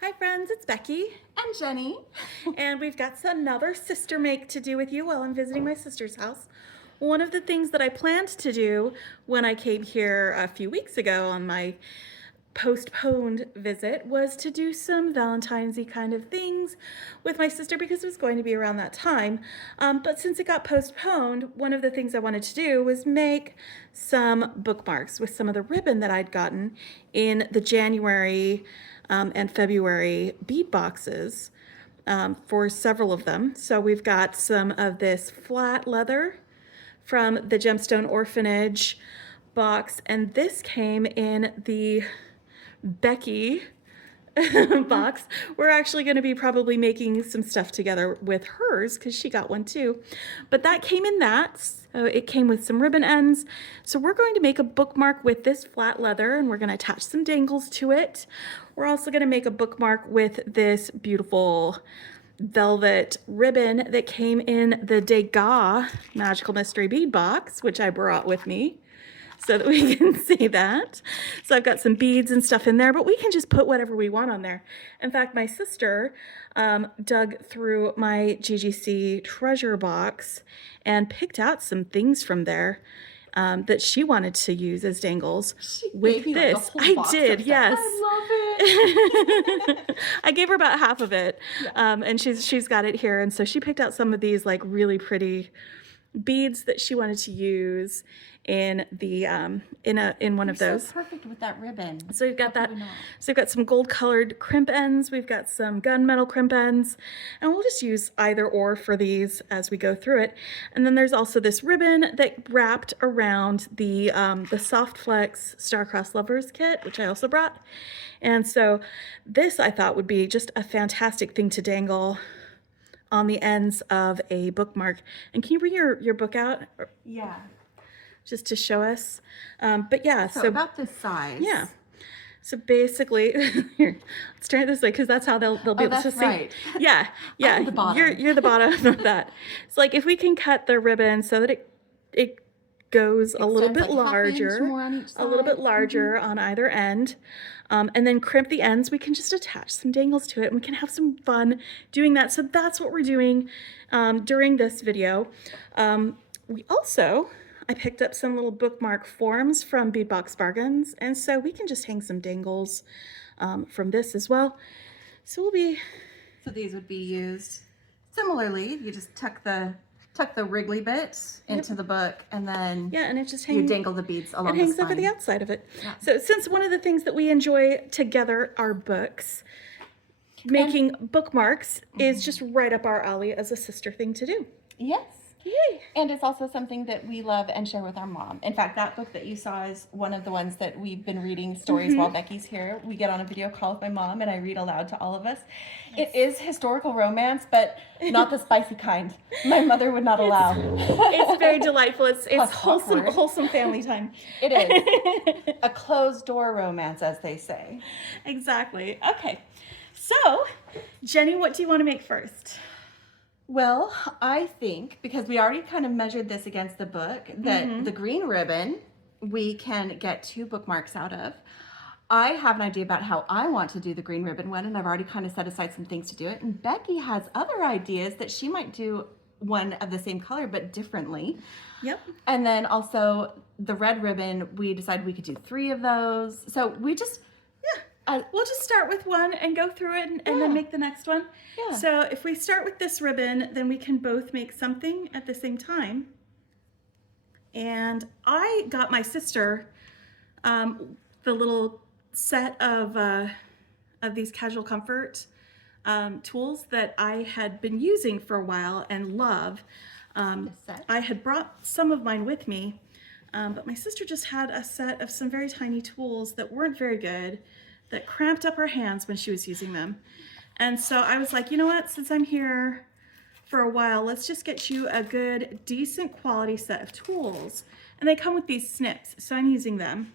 Hi friends, it's Becky. And Jenny. And we've got another sister make to do with you while I'm visiting my sister's house. One of the things that I planned to do when I came here a few weeks ago on my postponed visit was to do some Valentine's-y kind of things with my sister because it was going to be around that time. But since it got postponed, one of the things I wanted to do was make some bookmarks with some of the ribbon that I'd gotten in the January and February bead boxes for several of them. So we've got some of this flat leather from the Gemstone Orphanage box, and this came in the Becky box. We're actually going to be probably making some stuff together with hers because she got one too. But that came in that. So it came with some ribbon ends. So we're going to make a bookmark with this flat leather and we're going to attach some dangles to it. We're also going to make a bookmark with this beautiful velvet ribbon that came in the Degas Magical Mystery Bead box, which I brought with me so that we can see that. So I've got some beads and stuff in there, but we can just put whatever we want on there. In fact, my sister dug through my GGC treasure box and picked out some things from there that she wanted to use as dangles with this. I did, yes. I love it. I gave her about half of it, and she's got it here. And so she picked out some of these like really pretty beads that she wanted to use in the in one of those. So perfect with that ribbon. So we've got that. So we've got some gold colored crimp ends. We've got some gunmetal crimp ends, and we'll just use either or for these as we go through it. And then there's also this ribbon that wrapped around the Soft Flex Star-Crossed Lovers kit, which I also brought. And so this I thought would be just a fantastic thing to dangle on the ends of a bookmark. And can you bring your book out? Yeah. Just to show us. But yeah, so about this size. Yeah. So basically, here, let's turn it this way because that's how they'll be able to see. Right. Yeah, yeah. I'm the bottom. You're the bottom of that. It's like if we can cut the ribbon so that it goes a little bit larger, on either end, and then crimp the ends. We can just attach some dangles to it, and we can have some fun doing that. So that's what we're doing during this video. I picked up some little bookmark forms from bead-box Bargains, and so we can just hang some dangles from this as well. So these would be used similarly. You just tuck the wriggly bit into the book, and then and it just hangs. You dangle the beads along the spine. It hangs over the outside of it. Yeah. So since one of the things that we enjoy together are books, making bookmarks is just right up our alley as a sister thing to do. Yes. Yay. And it's also something that we love and share with our mom. In fact, that book that you saw is one of the ones that we've been reading stories while Becky's here. We get on a video call with my mom and I read aloud to all of us. Yes. It is historical romance, but not the spicy kind. My mother would not allow. It's very delightful. It's wholesome family time. It is. A closed door romance, as they say. Exactly. Okay. So, Jenny, what do you want to make first? Well, I think, because we already kind of measured this against the book, that the green ribbon we can get 2 bookmarks out of. I have an idea about how I want to do the green ribbon one, and I've already kind of set aside some things to do it. And Becky has other ideas that she might do one of the same color, but differently. Yep. And then also the red ribbon, we decided we could do 3 of those. So we just... we'll just start with one and go through it and then make the next one. Yeah. So if we start with this ribbon, then we can both make something at the same time. And I got my sister the little set of these casual comfort tools that I had been using for a while and love. I had brought some of mine with me, but my sister just had a set of some very tiny tools that weren't very good, that cramped up her hands when she was using them. And so I was like, you know what, since I'm here for a while, let's just get you a good, decent quality set of tools. And they come with these snips, so I'm using them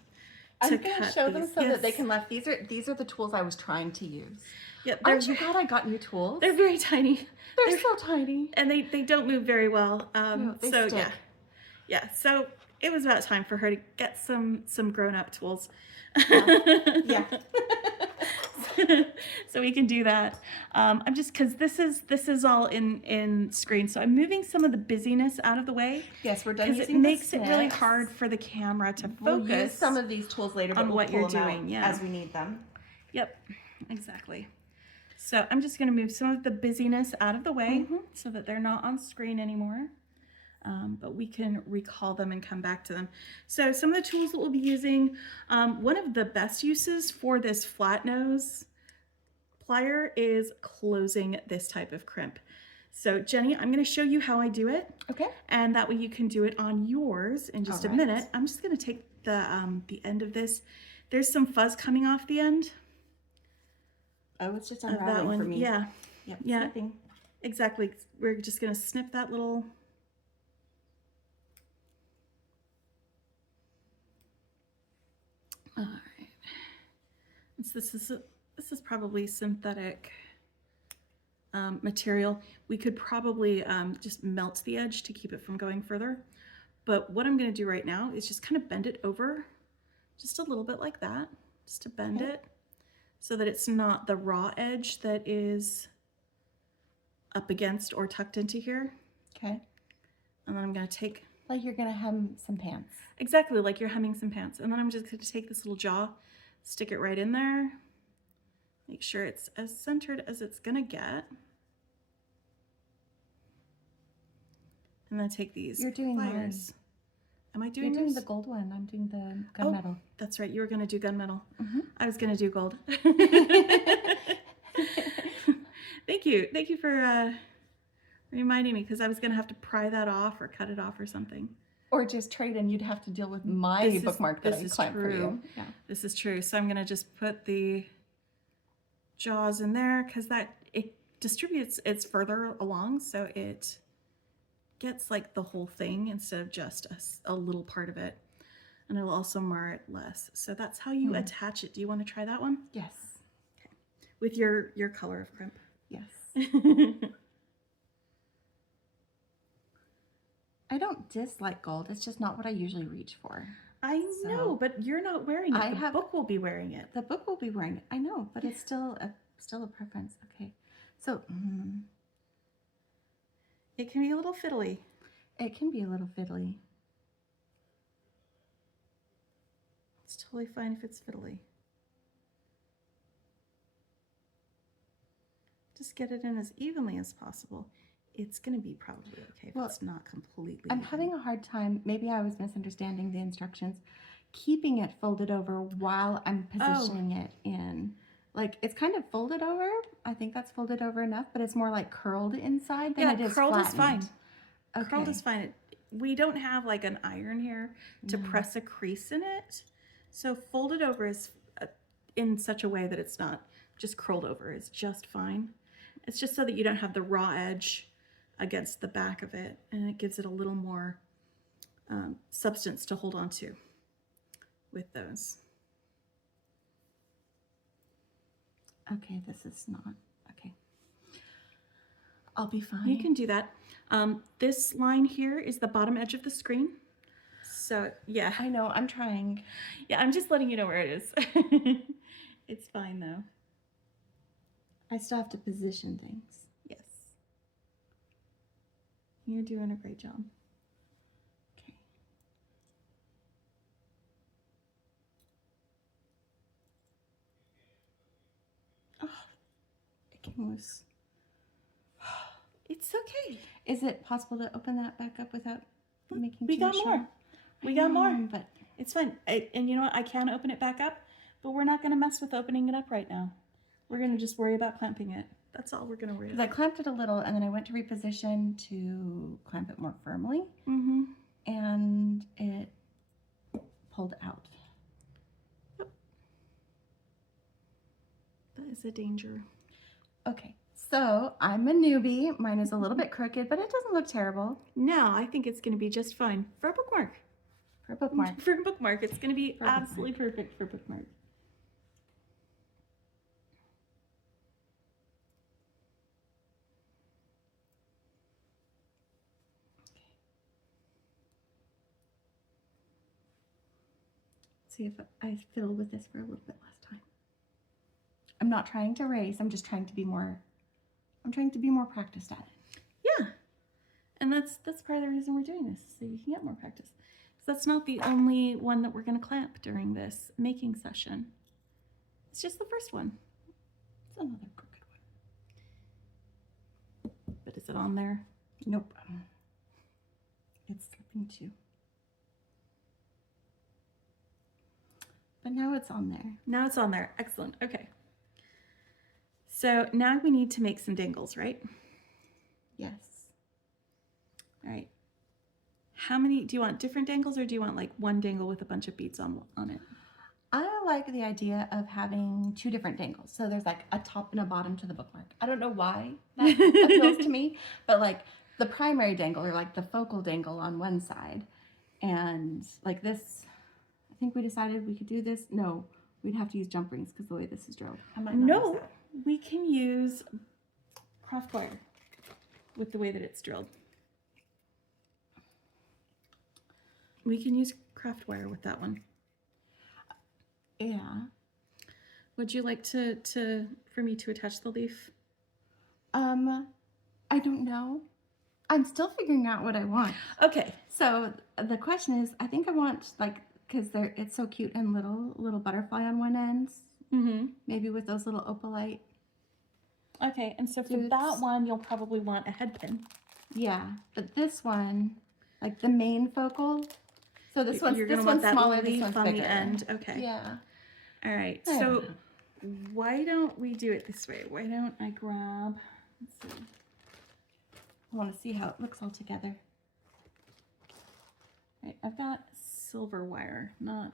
I'm going to show them so that they can laugh. These are the tools I was trying to use. Yeah, aren't you glad I got new tools? They're very tiny. They're so tiny. And they don't move very well. No, they so stick. yeah. So it was about time for her to get some grown-up tools. Yeah. So we can do that. I'm just, because this is all in screen, so I'm moving some of the busyness out of the way. Yes, we're done Because it using makes the it really snips. hard for the camera to We'll use focus some of these tools later, but on we'll what pull you're them doing. out Yeah. as we need them. Yep, exactly. So I'm just going to move some of the busyness out of the way so that they're not on screen anymore. But we can recall them and come back to them. So some of the tools that we'll be using, one of the best uses for this flat nose plier is closing this type of crimp. So Jenny, I'm going to show you how I do it. Okay. And that way you can do it on yours in just a minute. I'm just going to take the end of this. There's some fuzz coming off the end. Oh, it's just Of that unraveling one. for me. Yeah. Yep, Yeah. snipping. Exactly. We're just going to snip that little. All right. This is probably synthetic material. We could probably just melt the edge to keep it from going further. But what I'm going to do right now is just kind of bend it over just a little bit like that, just to bend it so that it's not the raw edge that is up against or tucked into here. Okay. And then I'm going to take... Like you're going to hem some pants. Exactly, like you're hemming some pants. And then I'm just going to take this little jaw, stick it right in there, make sure it's as centered as it's going to get. And then take these You're doing pliers. Am I doing You're doing yours? the gold one. I'm doing the gunmetal. That's right. You were going to do gunmetal. I was going to do gold. Thank you. Thank you for reminding me, because I was going to have to pry that off or cut it off or something. Or just trade and you'd have to deal with my bookmark that I clamped for you. Yeah. This is true. So I'm going to just put the jaws in there because it distributes, it's further along, so it gets like the whole thing instead of just a little part of it. And it'll also mar it less. So that's how you attach it. Do you want to try that one? Yes. Okay. With your color of crimp. Yes. I don't dislike gold. It's just not what I usually reach for. I know, but you're not wearing it. The book will be wearing it. The book will be wearing it. I know, but it's still a preference. Okay. So it can be a little fiddly. It can be a little fiddly. It's totally fine if it's fiddly. Just get it in as evenly as possible. It's going to be probably okay if it's not completely I'm even. having a hard time, maybe I was misunderstanding the instructions, keeping it folded over while I'm positioning it in. Like, it's kind of folded over. I think that's folded over enough, but it's more like curled inside than it is curled flattened. is fine. Okay. Curled is fine. We don't have like an iron here to press a crease in it. So folded over is in such a way that it's not just curled over. It's just fine. It's just so that you don't have the raw edge against the back of it, and it gives it a little more substance to hold on to with those. Okay, this is not, okay. I'll be fine. You can do that. This line here is the bottom edge of the screen. So yeah. I know, I'm trying. Yeah, I'm just letting you know where it is. It's fine though. I still have to position things. Yes. You're doing a great job. Okay. Oh, it came loose. It's okay. Is it possible to open that back up without making We too got much more. noise? We got more. But It's fine. And you know what? I can open it back up, but we're not going to mess with opening it up right now. We're going to just worry about clamping it. That's all we're going to worry because I about. clamped it a little and then I went to reposition to clamp it more firmly and it pulled out. Yep. That is a danger. Okay, so I'm a newbie. Mine is a little bit crooked, but it doesn't look terrible. No, I think it's going to be just fine for a bookmark. For a bookmark. For a bookmark, it's going to be absolutely perfect for a bookmark. See if I fiddle with this for a little bit last time. I'm not trying to race. I'm just trying to be more practiced at it. Yeah. And that's part of the reason we're doing this, so you can get more practice. So that's not the only one that we're going to clamp during this making session. It's just the first one. It's another crooked one. But is it on there? Nope. It's slipping too. But now it's on there. Now it's on there. Excellent. Okay. So now we need to make some dangles, right? Yes. All right. How many, do you want different dangles or do you want like one dangle with a bunch of beads on it? I like the idea of having 2 different dangles. So there's like a top and a bottom to the bookmark. I don't know why that appeals to me, but like the primary dangle or like the focal dangle on one side. And like this, I think we decided we could do this. No, we'd have to use jump rings because the way this is drilled. I might not use No, that. we can use craft wire with the way that it's drilled. We can use craft wire with that one. Yeah. Would you like for me to attach the leaf? I don't know. I'm still figuring out what I want. Okay. So the question is, I think I want like, because it's so cute and little butterfly on one end. Mm-hmm. Maybe with those little opalite. Okay, and so for Dudes. that one, you'll probably want a head pin. Yeah, but this one, like the main focal. So this one's You're this gonna want one's that smaller. This leaf one's on bigger. the end. Okay. Yeah. All right. I So don't know. why don't we do it this way? Why don't I grab? Let's see. I want to see how it looks all together. Right, I've got silver wire, not.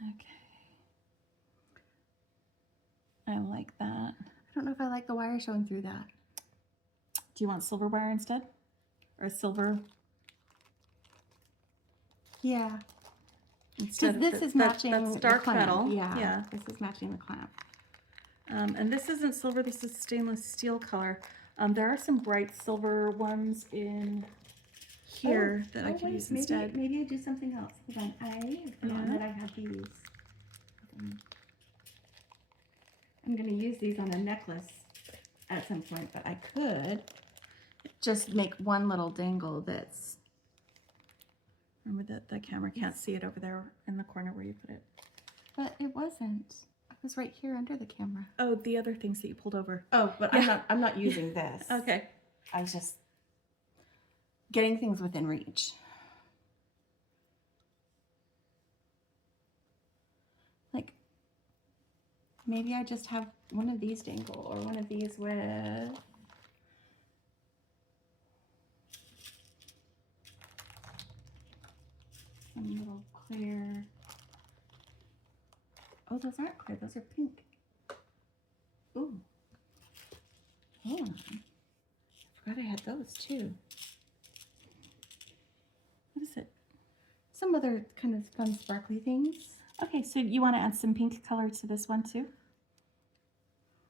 Okay. I like that. I don't know if I like the wire showing through that. Do you want silver wire instead? Or silver Yeah. instead of This is matching that's the dark clamp. metal. Yeah. Yeah. This is matching the clamp. And this isn't silver, this is stainless steel color. There are some bright silver ones in here that I could wait, use instead. Maybe I do something else. Hold on. I forgot that I have these. I'm going to use these on a necklace at some point, but I could just make one little dangle that's... Remember that the camera can't see it over there in the corner where you put it. But it wasn't. It was right here under the camera. Oh, the other things that you pulled over. Oh, but Yeah. I'm not using this. Okay. I was just getting things within reach. Like, maybe I just have one of these dangle or one of these with... some little clear... Oh, those aren't clear. Those are pink. Ooh. Hold on. I forgot I had those too. What is it? Some other kind of fun sparkly things. Okay, so you want to add some pink color to this one too?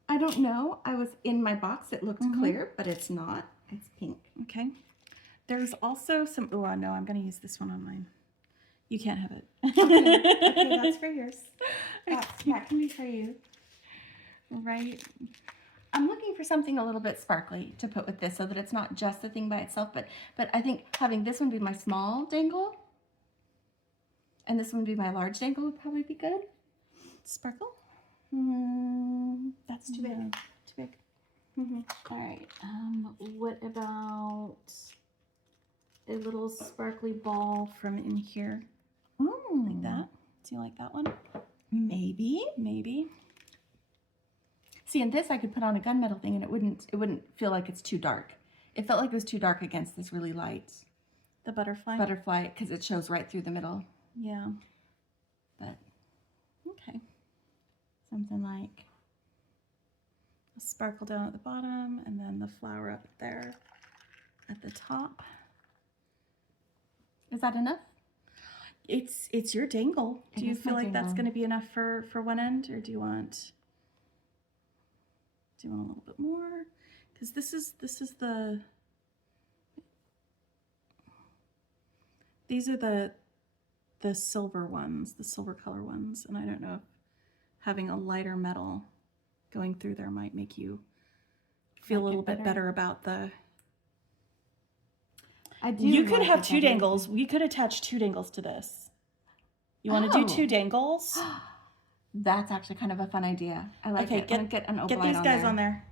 I don't know. I was in my box. It looked clear, but it's not. It's pink. Okay. There's also some, oh no, I'm going to use this one on mine. You can't have it. Okay, that's for yours. That can be for you. Right. I'm looking for something a little bit sparkly to put with this so that it's not just the thing by itself, but I think having this one be my small dangle and this one be my large dangle would probably be good. Sparkle? That's too big. No. Too big. All right. What about a little sparkly ball from in here? Like that? Do you like that one? Maybe. Maybe. See, in this I could put on a gunmetal thing and it wouldn't feel like it's too dark. It felt like it was too dark against this really light The butterfly? butterfly because it shows right through the middle. Yeah. But Okay. something like A sparkle down at the bottom and then the flower up there at the top. is that enough? It's your dangle. It Do you is my feel like that's dangle. going to be enough for one end, or do you want a little bit more? because this is the, these are the silver ones, the silver color ones, and I don't know if having a lighter metal going through there might make you feel a little bit better about the. I do. You could have two dangles. We could attach two dangles to this. You want to do two dangles? That's actually kind of a fun idea. I like it. Get an get these guys on there.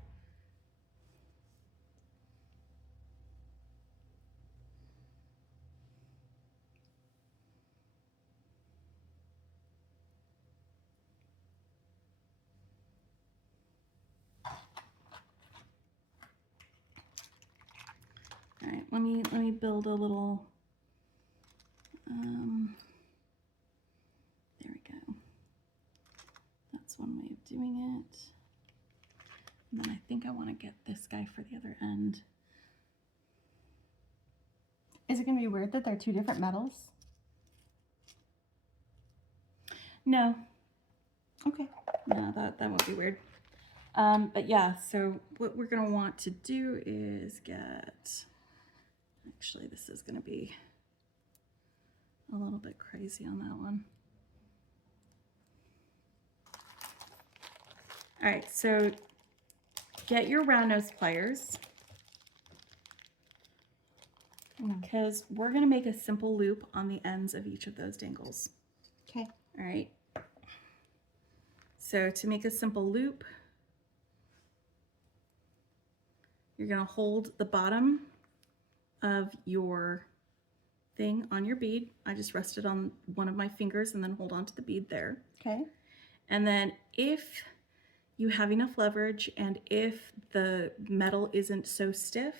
All right, let me build a little. There we go. That's one way of doing it. And then I think I want to get this guy for the other end. Is it going to be weird that they're two different metals? No. Okay. No, that won't be weird. But yeah, so what we're gonna want to do is get, actually this is gonna be a little bit crazy on that one. All right, so get your round nose pliers, because we're gonna make a simple loop on the ends of each of those dangles. Okay. All right. So to make a simple loop, you're going to hold the bottom of your thing on your bead. I just rest it on one of my fingers and then hold on to the bead there. Okay. And then if you have enough leverage and if the metal isn't so stiff,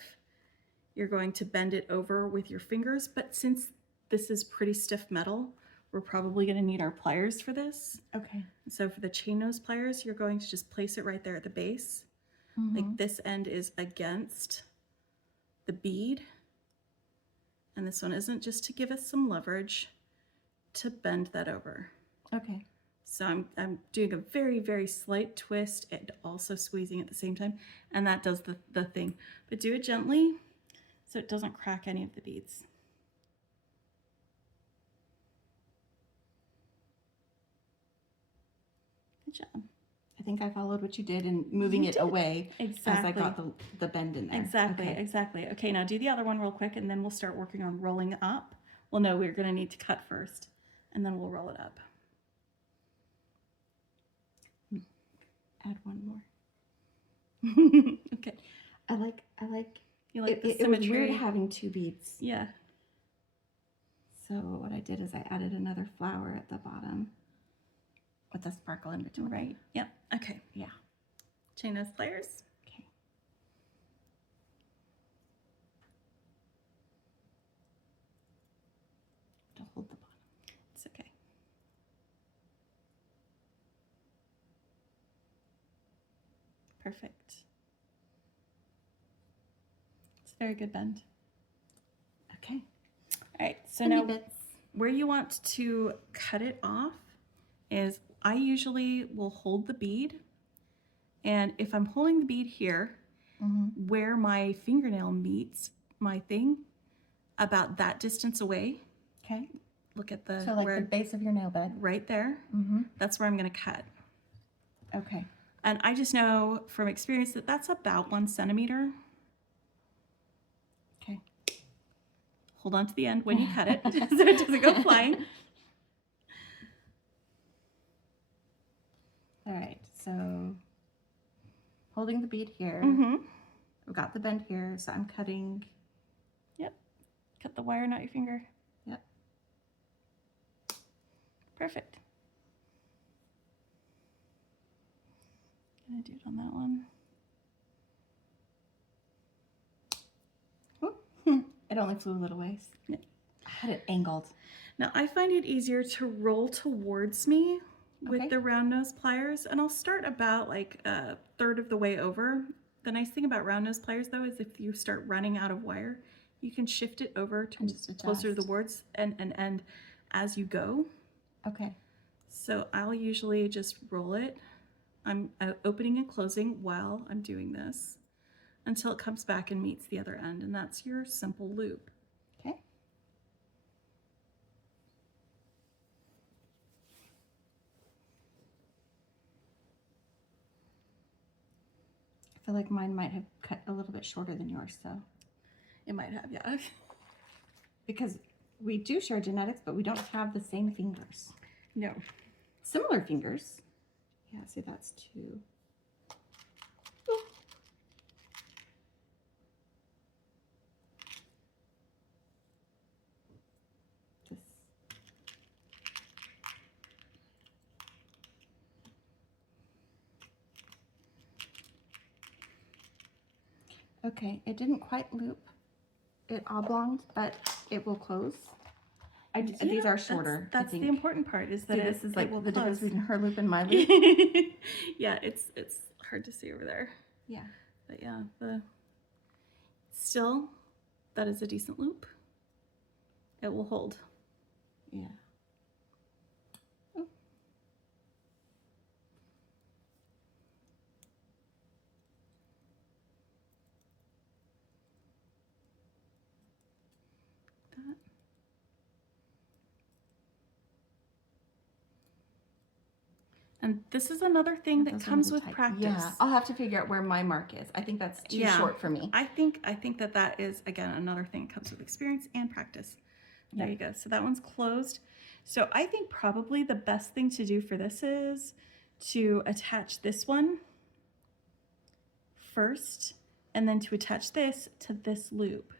you're going to bend it over with your fingers. But since this is pretty stiff metal, we're probably going to need our pliers for this. Okay. So for the chain nose pliers, you're going to just place it right there at the base. Like this end is against the bead, and this one isn't, just to give us some leverage to bend that over. Okay. So I'm doing a very, very slight twist and also squeezing at the same time, and that does the thing. But do it gently so it doesn't crack any of the beads. Good job. I think I followed what you did in moving it away Exactly. as I got the bend in there. Exactly, Okay. exactly. Okay, now do the other one real quick, and then we'll start working on rolling up. Well, no, we're going to need to cut first, and then we'll roll it up. Add one more. Okay. I like. You like the It was symmetry? weird having two beads. Yeah. So what I did is I added another flower at the bottom with a sparkle in between. Right. Yep. Okay. Yeah. Chain nose pliers. Okay. To hold the bottom. It's okay. Perfect. It's a very good bend. Okay. All right. So Any now bits? where you want to cut it off is, I usually will hold the bead, and if I'm holding the bead here, where my fingernail meets my thing, about that distance away, Okay. look at the, So like where, the base of your nail bed. right there, that's where I'm going to cut. Okay. And I just know from experience that that's about 1 centimeter. Okay. Hold on to the end when you cut it so it doesn't go flying. All right. So holding the bead here. I've got the bend here, so I'm cutting. Yep. Cut the wire, not your finger. Yep. Perfect. Gonna do it on that one. It only flew a little ways. Yep. I had it angled. Now I find it easier to roll towards me with Okay. the round nose pliers, and I'll start about like a third of the way over. The nice thing about round nose pliers though is if you start running out of wire, you can shift it over to just closer to the adjust. wards and as you go. Okay. So I'll usually just roll it. I'm opening and closing while I'm doing this until it comes back and meets the other end, and that's your simple loop. Okay. I feel like mine might have cut a little bit shorter than yours, so. It might have, yeah. Because we do share genetics, but we don't have the same fingers. No. Similar fingers. Yeah, see, that's 2. Ooh. This. Okay, it didn't quite loop. It oblonged, but it will close. These are shorter. That's the important part, is that see, this is like the difference close. between her loop and my loop. Yeah, it's hard to see over there. Yeah. But yeah, still, that is a decent loop. It will hold. Yeah. And this is another thing that comes with practice. Yeah, I'll have to figure out where my mark is. I think that's too short for me. I think that is, again, another thing that comes with experience and practice. There you go. So that one's closed. So I think probably the best thing to do for this is to attach this one first, and then to attach this to this loop.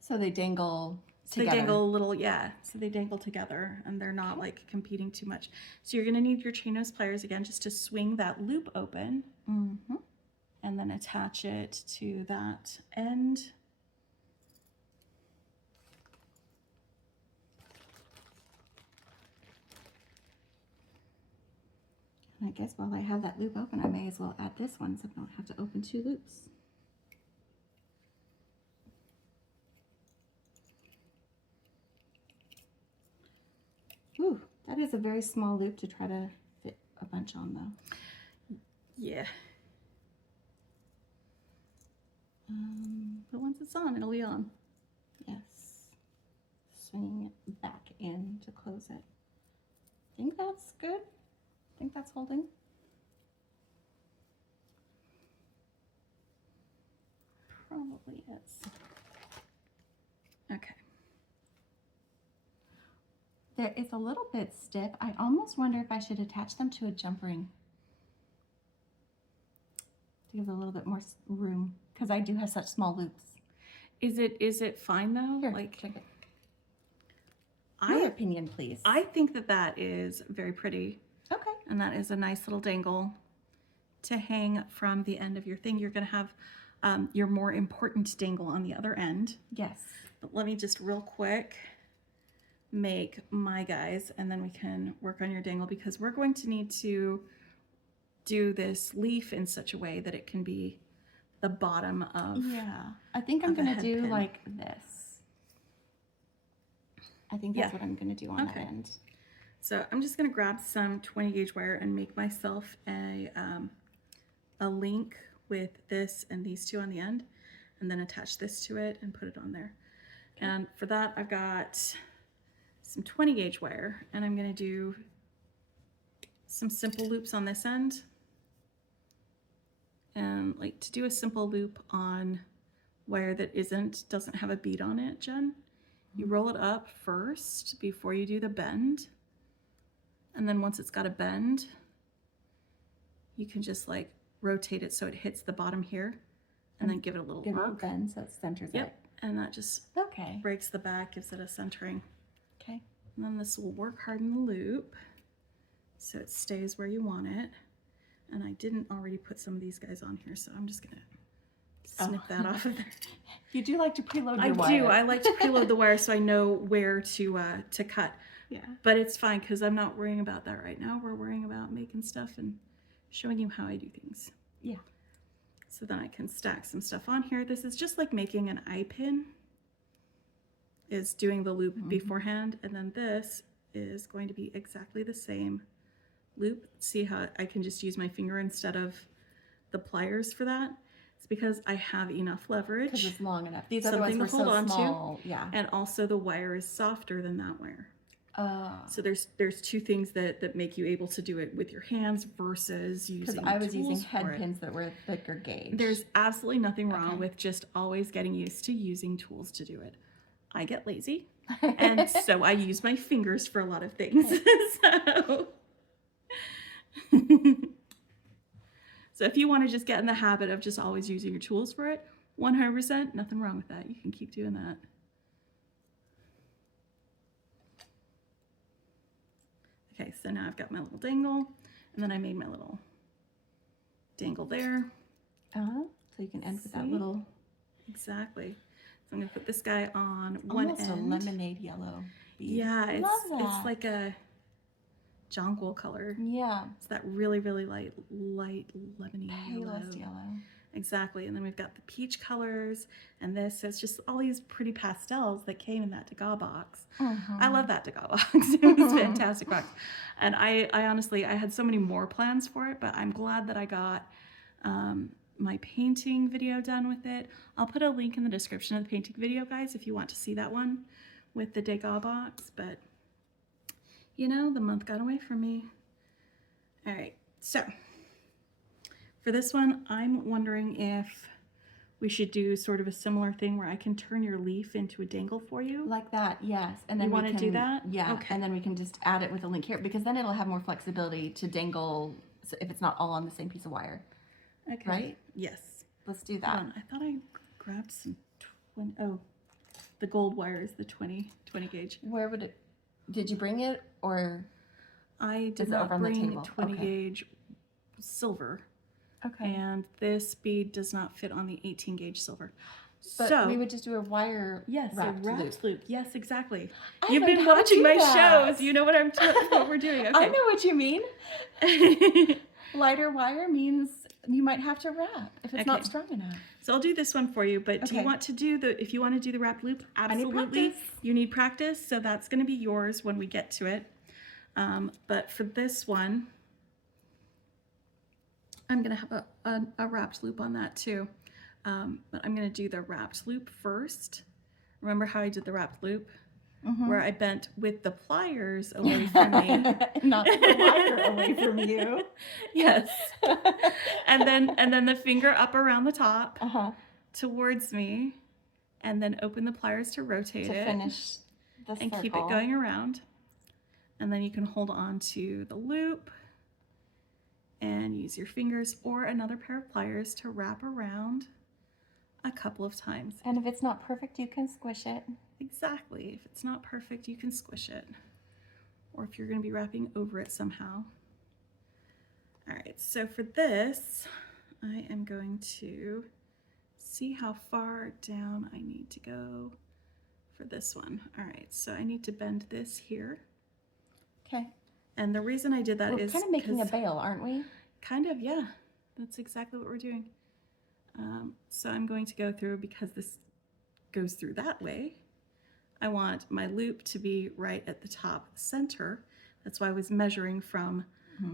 So they dangle together. They dangle a little, yeah. So they dangle together, and they're not like competing too much. So you're going to need your chain nose pliers again, just to swing that loop open, and then attach it to that end. And I guess while I have that loop open, I may as well add this one so I don't have to open 2 loops. Ooh, that is a very small loop to try to fit a bunch on, though. Yeah. But once it's on, it'll be on. Yes. Swinging it back in to close it. I think that's good. I think that's holding. Probably is. Okay. There is a little bit stiff. I almost wonder if I should attach them to a jump ring to give it a little bit more room, because I do have such small loops. Is it fine though? Here, like, check it. Your opinion, please. I think that is very pretty. Okay. And that is a nice little dangle to hang from the end of your thing. You're going to have your more important dangle on the other end. Yes. But let me just real quick make my guys, and then we can work on your dangle, because we're going to need to do this leaf in such a way that it can be the bottom of. Yeah. I think I'm going to do like this. I think that's what I'm going to do on that end. So I'm just going to grab some 20 gauge wire and make myself a link with this and these two on the end, and then attach this to it and put it on there. Okay. And for that, I've got some 20 gauge wire, and I'm going to do some simple loops on this end. And like, to do a simple loop on wire that doesn't have a bead on it, Jen, you roll it up first before you do the bend. And then once it's got a bend, you can just like rotate it so it hits the bottom here, and then give it a little work. Bend so it centers it. Yep, and that just breaks the back, gives it a centering. Okay. And then this will work hard in the loop so it stays where you want it. And I didn't already put some of these guys on here, so I'm just gonna snip that off of there. You do like to preload your wire. I do. I like to preload the wire so I know where to cut. Yeah. But it's fine, because I'm not worrying about that right now. We're worrying about making stuff and showing you how I do things. Yeah. So then I can stack some stuff on here. This is just like making an eye pin, is doing the loop beforehand, and then this is going to be exactly the same loop. See how I can just use my finger instead of the pliers for that? It's because I have enough leverage. Because it's long enough. These other ones Something were to hold so on small. to. Yeah. And also the wire is softer than that wire. So there's two things that make you able to do it with your hands versus using Because I was using tools head for it. pins that were thicker gauge. There's absolutely nothing wrong Okay. with just always getting used to using tools to do it. I get lazy, and so I use my fingers for a lot of things. So, so if you want to just get in the habit of just always using your tools for it, 100%, nothing wrong with that. You can keep doing that. Okay, so now I've got my little dangle, and then I made my little dangle there. So you can end with that See? little... Exactly. So I'm going to put this guy on one Almost end. a lemonade yellow bead. Yeah, Love it's that. like a jonquil color. Yeah. It's that really, really light lemony Palest yellow. Exactly. And then we've got the peach colors and this. So it's just all these pretty pastels that came in that Degas box. I love that Degas box. It was a fantastic box. And I honestly, I had so many more plans for it, but I'm glad that I got my painting video done with it. I'll put a link in the description of the painting video, guys, if you want to see that one with the Degas box. But, you know, the month got away from me. All right, so for this one, I'm wondering if we should do sort of a similar thing where I can turn your leaf into a dangle for you. Like that, yes. And then You want to do that? Yeah. Okay. And then we can just add it with a link here because then it'll have more flexibility to dangle if it's not all on the same piece of wire. Okay. Right? Yes. Let's do Hold that. on. I thought I grabbed some 20. Oh, the gold wire is the 20 gauge. Where would it... Did you bring it or... I did Is it not over on the bring table? 20 Okay. gauge silver. Okay. And this bead does not fit on the 18 gauge silver. But so we would just do a wire yes, wrapped a wrapped loop. loop. Yes, exactly. I You've learned been how to watching do my that. shows. You know what what we're doing. Okay. I know what you mean. Lighter wire means you might have to wrap if it's not Okay. strong enough. So I'll do this one for you, but do you Okay. want to do if you want to do the wrap loop, need absolutely. practice. You need practice, so that's going to be yours when we get to it. But for this one, I'm going to have a wrapped loop on that too. But I'm going to do the wrapped loop first. Remember how I did the wrapped loop? Where I bent with the pliers away from me. Not the wire away from you. Yes. And then the finger up around the top towards me, and then open the pliers to rotate To it finish the and keep it going around. And then you can hold on to the loop and use your fingers or another pair of pliers to wrap around a couple of times. And if it's not perfect, you can squish it. Exactly. If it's not perfect, you can squish it. Or if you're going to be wrapping over it somehow. All right, so for this, I am going to see how far down I need to go for this one. All right, so I need to bend this here. Okay. And the reason I did that We're is kind of making a 'cause- bail, aren't we? Kind of, yeah. That's exactly what we're doing. So I'm going to go through, because this goes through that way, I want my loop to be right at the top center. That's why I was measuring from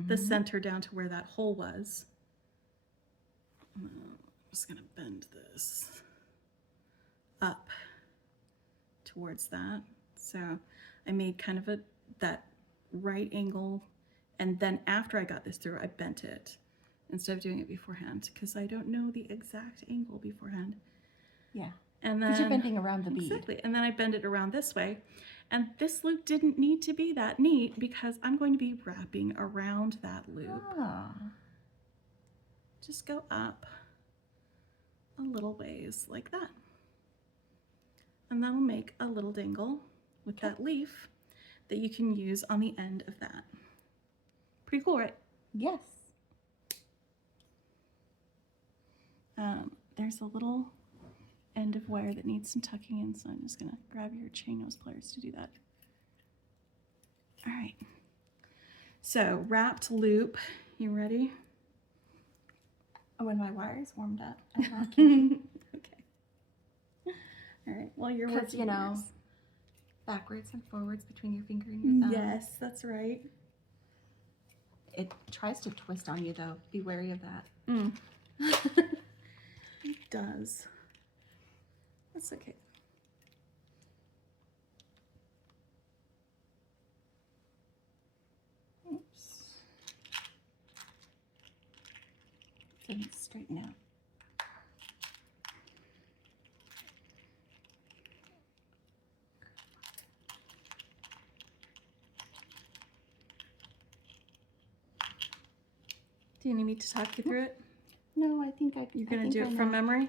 the center down to where that hole was. I'm just going to bend this up towards that. So I made kind of that right angle, and then after I got this through, I bent it instead of doing it beforehand, because I don't know the exact angle beforehand. Yeah. And then Because you're bending around the bead. exactly, and then I bend it around this way, and this loop didn't need to be that neat because I'm going to be wrapping around that loop. Ah. Just go up a little ways like that, and that'll make a little dangle with that leaf that you can use on the end of that. Pretty cool, right? Yes. There's a little end of wire that needs some tucking in, so I'm just gonna grab your chain nose pliers to do that. All right, so wrapped loop, you ready? When my wire's warmed up. Okay. All right, well, you're Because, working you know, yours. backwards and forwards between your finger and your thumb. Yes, that's right. It tries to twist on you, though. Be wary of that. does. That's okay. Oops. Didn't straighten out. Do you need me to talk you through it? No, I think You're gonna do it from memory?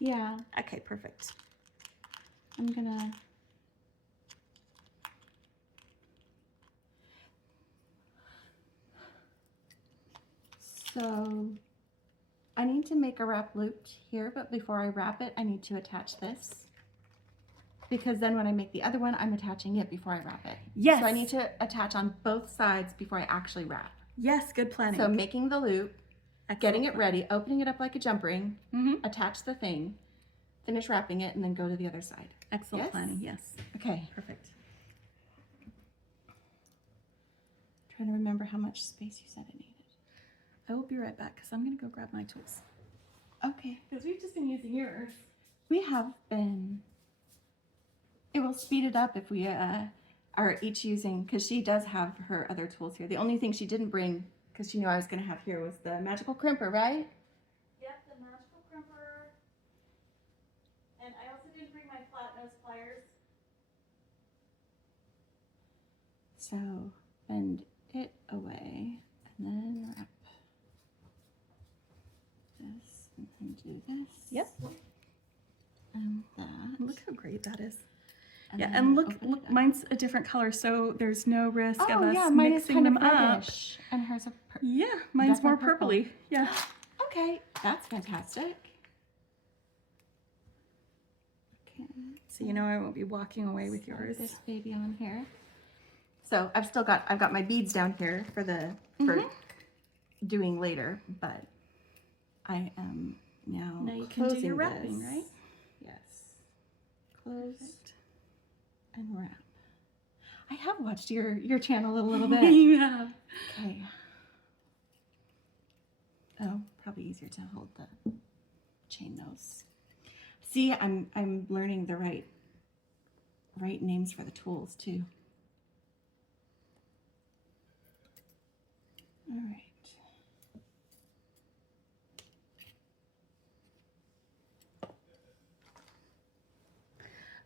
Yeah, Okay, perfect. I'm gonna. So I need to make a wrap loop here, but before I wrap it, I need to attach this. Because then when I make the other one, I'm attaching it before I wrap it. Yes. So I need to attach on both sides before I actually wrap. Yes, good planning. So making the loop, Excellent getting it planning. ready, opening it up like a jump ring, Mm-hmm. attach the thing, finish wrapping it, and then go to the other side. Excellent Yes? planning, yes. Okay. Perfect. Trying to remember how much space you said it needed. I will be right back because I'm going to go grab my tools. Okay. Because we've just been using yours. We have been. It will speed it up if we are each using, because she does have her other tools here. The only thing she didn't bring, because she knew I was going to have here, was the magical crimper, right? Yep, the magical crimper. And I also didn't bring my flat nose pliers. So bend it away and then wrap this and then do this. Yep. And that. Look how great that is. And Yeah, then and look, open it up. mine's a different color, so there's no risk of Oh us yeah, mine is mixing kind of them up. reddish, and hers are Yeah, mine's more Definitely purple. purpley. Yeah. Okay, that's fantastic. Okay, So you know I won't be walking away with slide yours. this baby on here. So I've got my beads down here for for doing later, but I am now Now you can do your closing wrapping, this. right? Yes. Close and wrap. I have watched your channel a little bit. Yeah. Okay. Oh, probably easier to hold the chain nose. See, I'm learning the right names for the tools too. All right.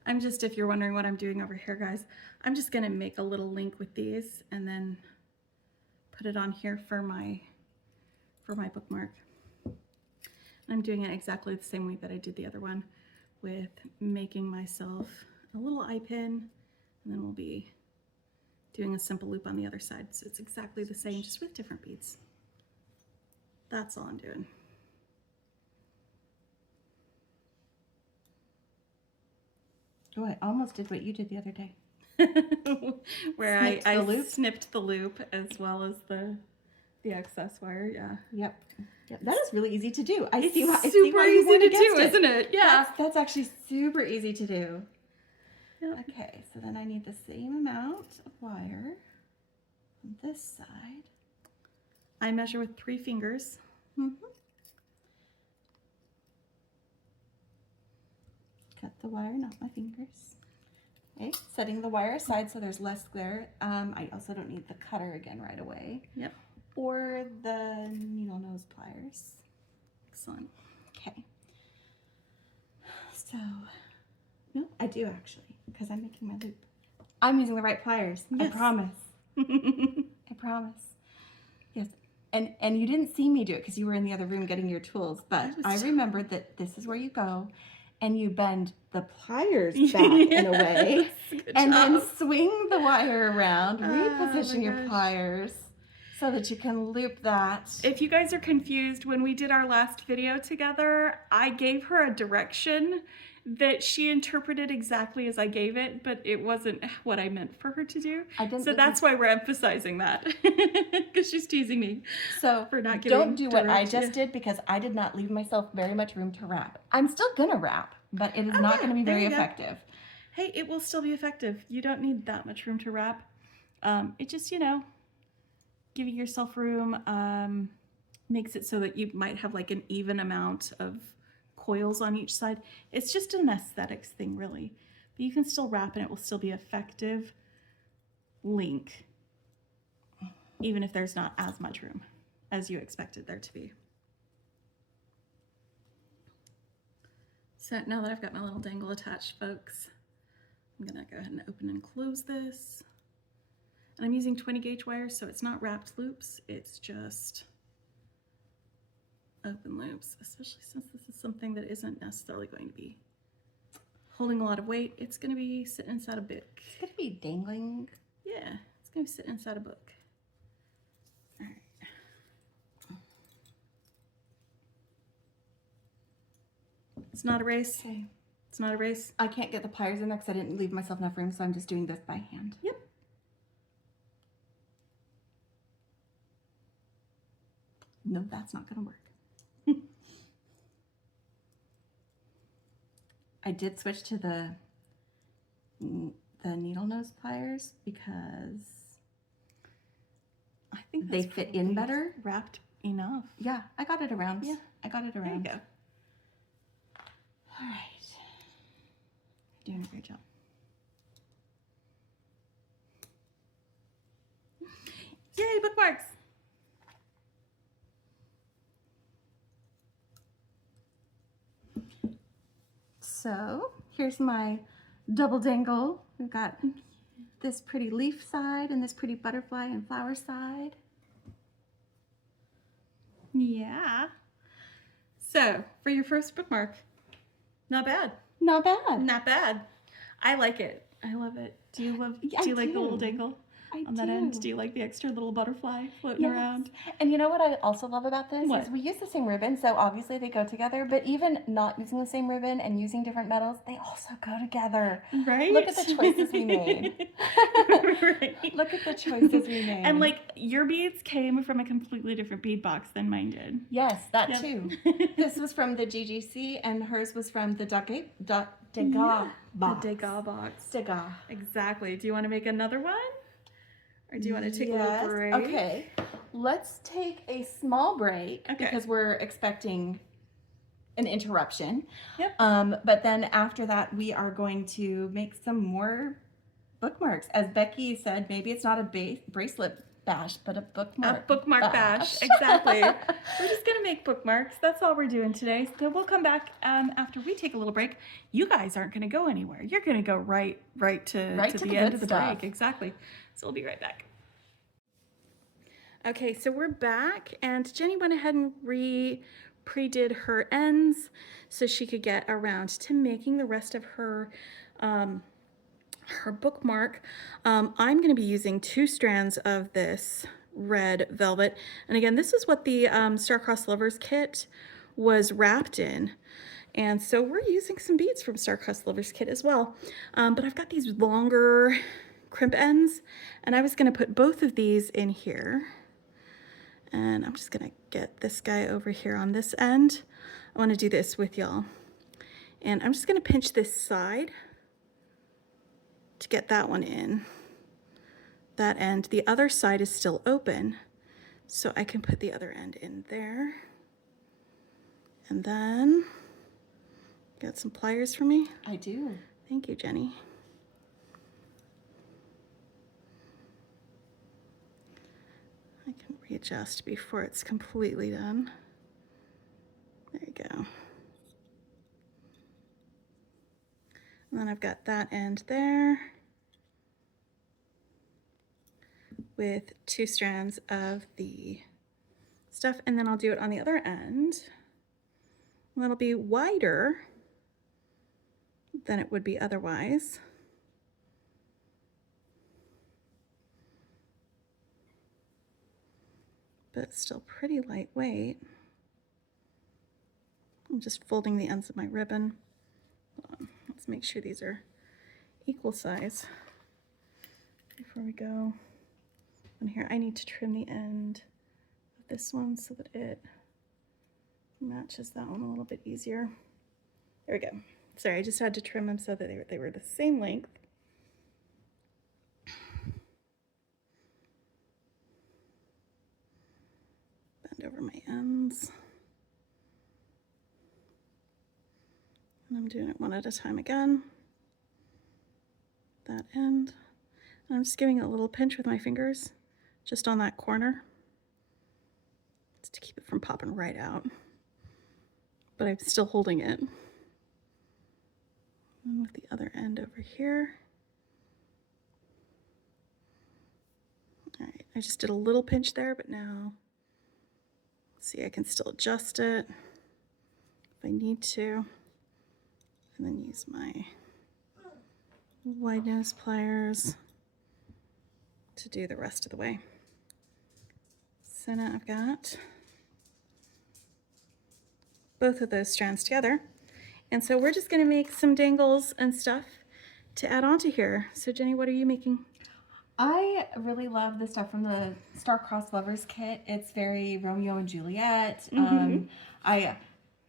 I'm just, if you're wondering what I'm doing over here, guys, I'm just gonna make a little link with these and then put it on here for my bookmark. I'm doing it exactly the same way that I did the other one, with making myself a little eye pin, and then we'll be doing a simple loop on the other side. So it's exactly the same, just with different beads. That's all I'm doing. Oh, I almost did what you did the other day. Where Snipped I the loop? snipped the loop as well as the excess wire. Yeah. Yep. That is really easy to do. I It's see why super you easy went to do, against it. isn't it? Yeah. That's actually super easy to do. Yep. Okay, so then I need the same amount of wire on this side. I measure with 3 fingers. Cut the wire, not my fingers. Okay, setting the wire aside so there's less glare. I also don't need the cutter again right away. Yep. Or the needle nose pliers. Excellent. Okay. So, no, I do actually, because I'm making my loop. I'm using the right pliers. Yes. I promise. I promise. Yes. And you didn't see me do it because you were in the other room getting your tools, but I remembered that this is where you go and you bend the pliers back in a way, Good and then job. swing the wire around, Oh reposition my your gosh. pliers so that you can loop that. If you guys are confused, when we did our last video together, I gave her a direction that she interpreted exactly as I gave it, but it wasn't what I meant for her to do. I didn't So that's why we're emphasizing that, because she's teasing me. So for not giving don't do what I direct- just did, because I did not leave myself very much room to wrap. I'm still gonna wrap, but it is not yeah, gonna be there very you go. effective. Hey, it will still be effective. You don't need that much room to wrap. It just, giving yourself room makes it so that you might have like an even amount of coils on each side. It's just an aesthetics thing, really. But you can still wrap and it will still be effective link, even if there's not as much room as you expected there to be. So now that I've got my little dangle attached, folks, I'm gonna go ahead and open and close this. And I'm using 20 gauge wire, so it's not wrapped loops, it's just open loops, especially since this is something that isn't necessarily going to be holding a lot of weight. It's gonna be sitting inside a book. It's gonna be dangling. Yeah, it's gonna be sitting inside a book. All right. It's not a race. Okay. It's not a race. I can't get the pliers in there because I didn't leave myself enough room, so I'm just doing this by hand. Yep. No, that's not gonna work. I did switch to the needle nose pliers because I think they that's fit in probably better. wrapped enough. Yeah, I got it around. Yeah. I got it There you around. go. All right. You're doing a great job. Yay, bookmarks! So here's my double dangle. We've got this pretty leaf side and this pretty butterfly and flower side. Yeah. So, for your first bookmark, not bad. Not bad. Not bad. I like it. I love it. Do you love? Yeah, do you I like the little do. dangle I on that end? Do you like the extra little butterfly floating Yes. around? And you know what I also love about this What? is we use the same ribbon, so obviously they go together, but even not using the same ribbon and using different metals, they also go together. Right. Look at the choices we made. Right. Look at the choices we made. And like your beads came from a completely different bead box than mine did. yes, that Yep. too. This was from the GGC and hers was from the Degas box. The Degas box. Degas. Exactly. Do you want to make another one? Or do you want to take a Yes. little break? Okay. Let's take a small break Okay. because we're expecting an interruption. Yep. But then after that, we are going to make some more bookmarks. As Becky said, maybe it's not a bracelet bash, but a bookmark. A bookmark bash. Exactly. We're just going to make bookmarks. That's all we're doing today. So we'll come back after we take a little break. You guys aren't going to go anywhere. You're going to go right to the end good of the stuff. break. Exactly. So we'll be right back. Okay, so we're back, and Jenny went ahead and pre-did her ends so she could get around to making the rest of her her bookmark. I'm going to be using 2 strands of this red velvet, and again, this is what the Star-Crossed Lovers kit was wrapped in. And so we're using some beads from Star-Crossed Lovers kit as well. But I've got these longer crimp ends, and I was going to put both of these in here. And I'm just going to get this guy over here on this end. I want to do this with y'all. And I'm just going to pinch this side to get that one in. That end. The other side is still open, so I can put the other end in there. And then, got some pliers for me? I do. Thank you, Jenny. I can readjust before it's completely done. There you go. And then I've got that end there with 2 strands of the stuff, and then I'll do it on the other end. And that'll be wider than it would be otherwise. But it's still pretty lightweight. I'm just folding the ends of my ribbon. Hold on. Let's make sure these are equal size before we go. And here I need to trim the end of this one so that it matches that one a little bit easier. There we go. Sorry, I just had to trim them so that they were the same length. Bend over my ends. And I'm doing it one at a time again. That end. And I'm just giving it a little pinch with my fingers, just on that corner. Just to keep it from popping right out. But I'm still holding it. And with the other end over here. All right, I just did a little pinch there, but now, see, I can still adjust it if I need to. And then use my wide nose pliers to do the rest of the way. So now I've got both of those strands together. And so we're just gonna make some dangles and stuff to add on to here. So Jenny, what are you making? I really love the stuff from the Star-Crossed Lovers kit. It's very Romeo and Juliet.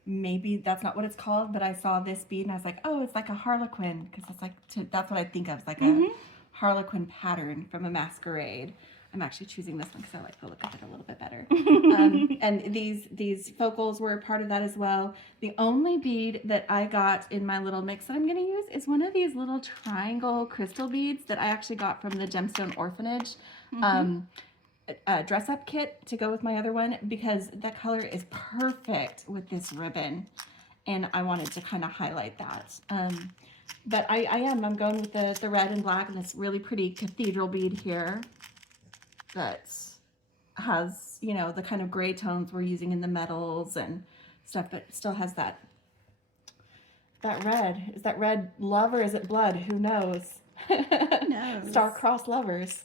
Maybe that's not what it's called, but I saw this bead and I was like, oh, it's like a harlequin, because it's like, that's what I think of. It's like a harlequin pattern from a masquerade. I'm actually choosing this one because I like the look of it a little bit better. And these focals were a part of that as well. The only bead that I got in my little mix that I'm going to use is one of these little triangle crystal beads that I actually got from the Gemstone Orphanage dress-up kit to go with my other one, because the color is perfect with this ribbon, and I wanted to kind of highlight that. But I'm going with the red and black and this really pretty cathedral bead here that has, you know, the kind of gray tones we're using in the metals and stuff, but still has that red. Is that red love or is it blood? Who knows? Who knows? Star-crossed lovers.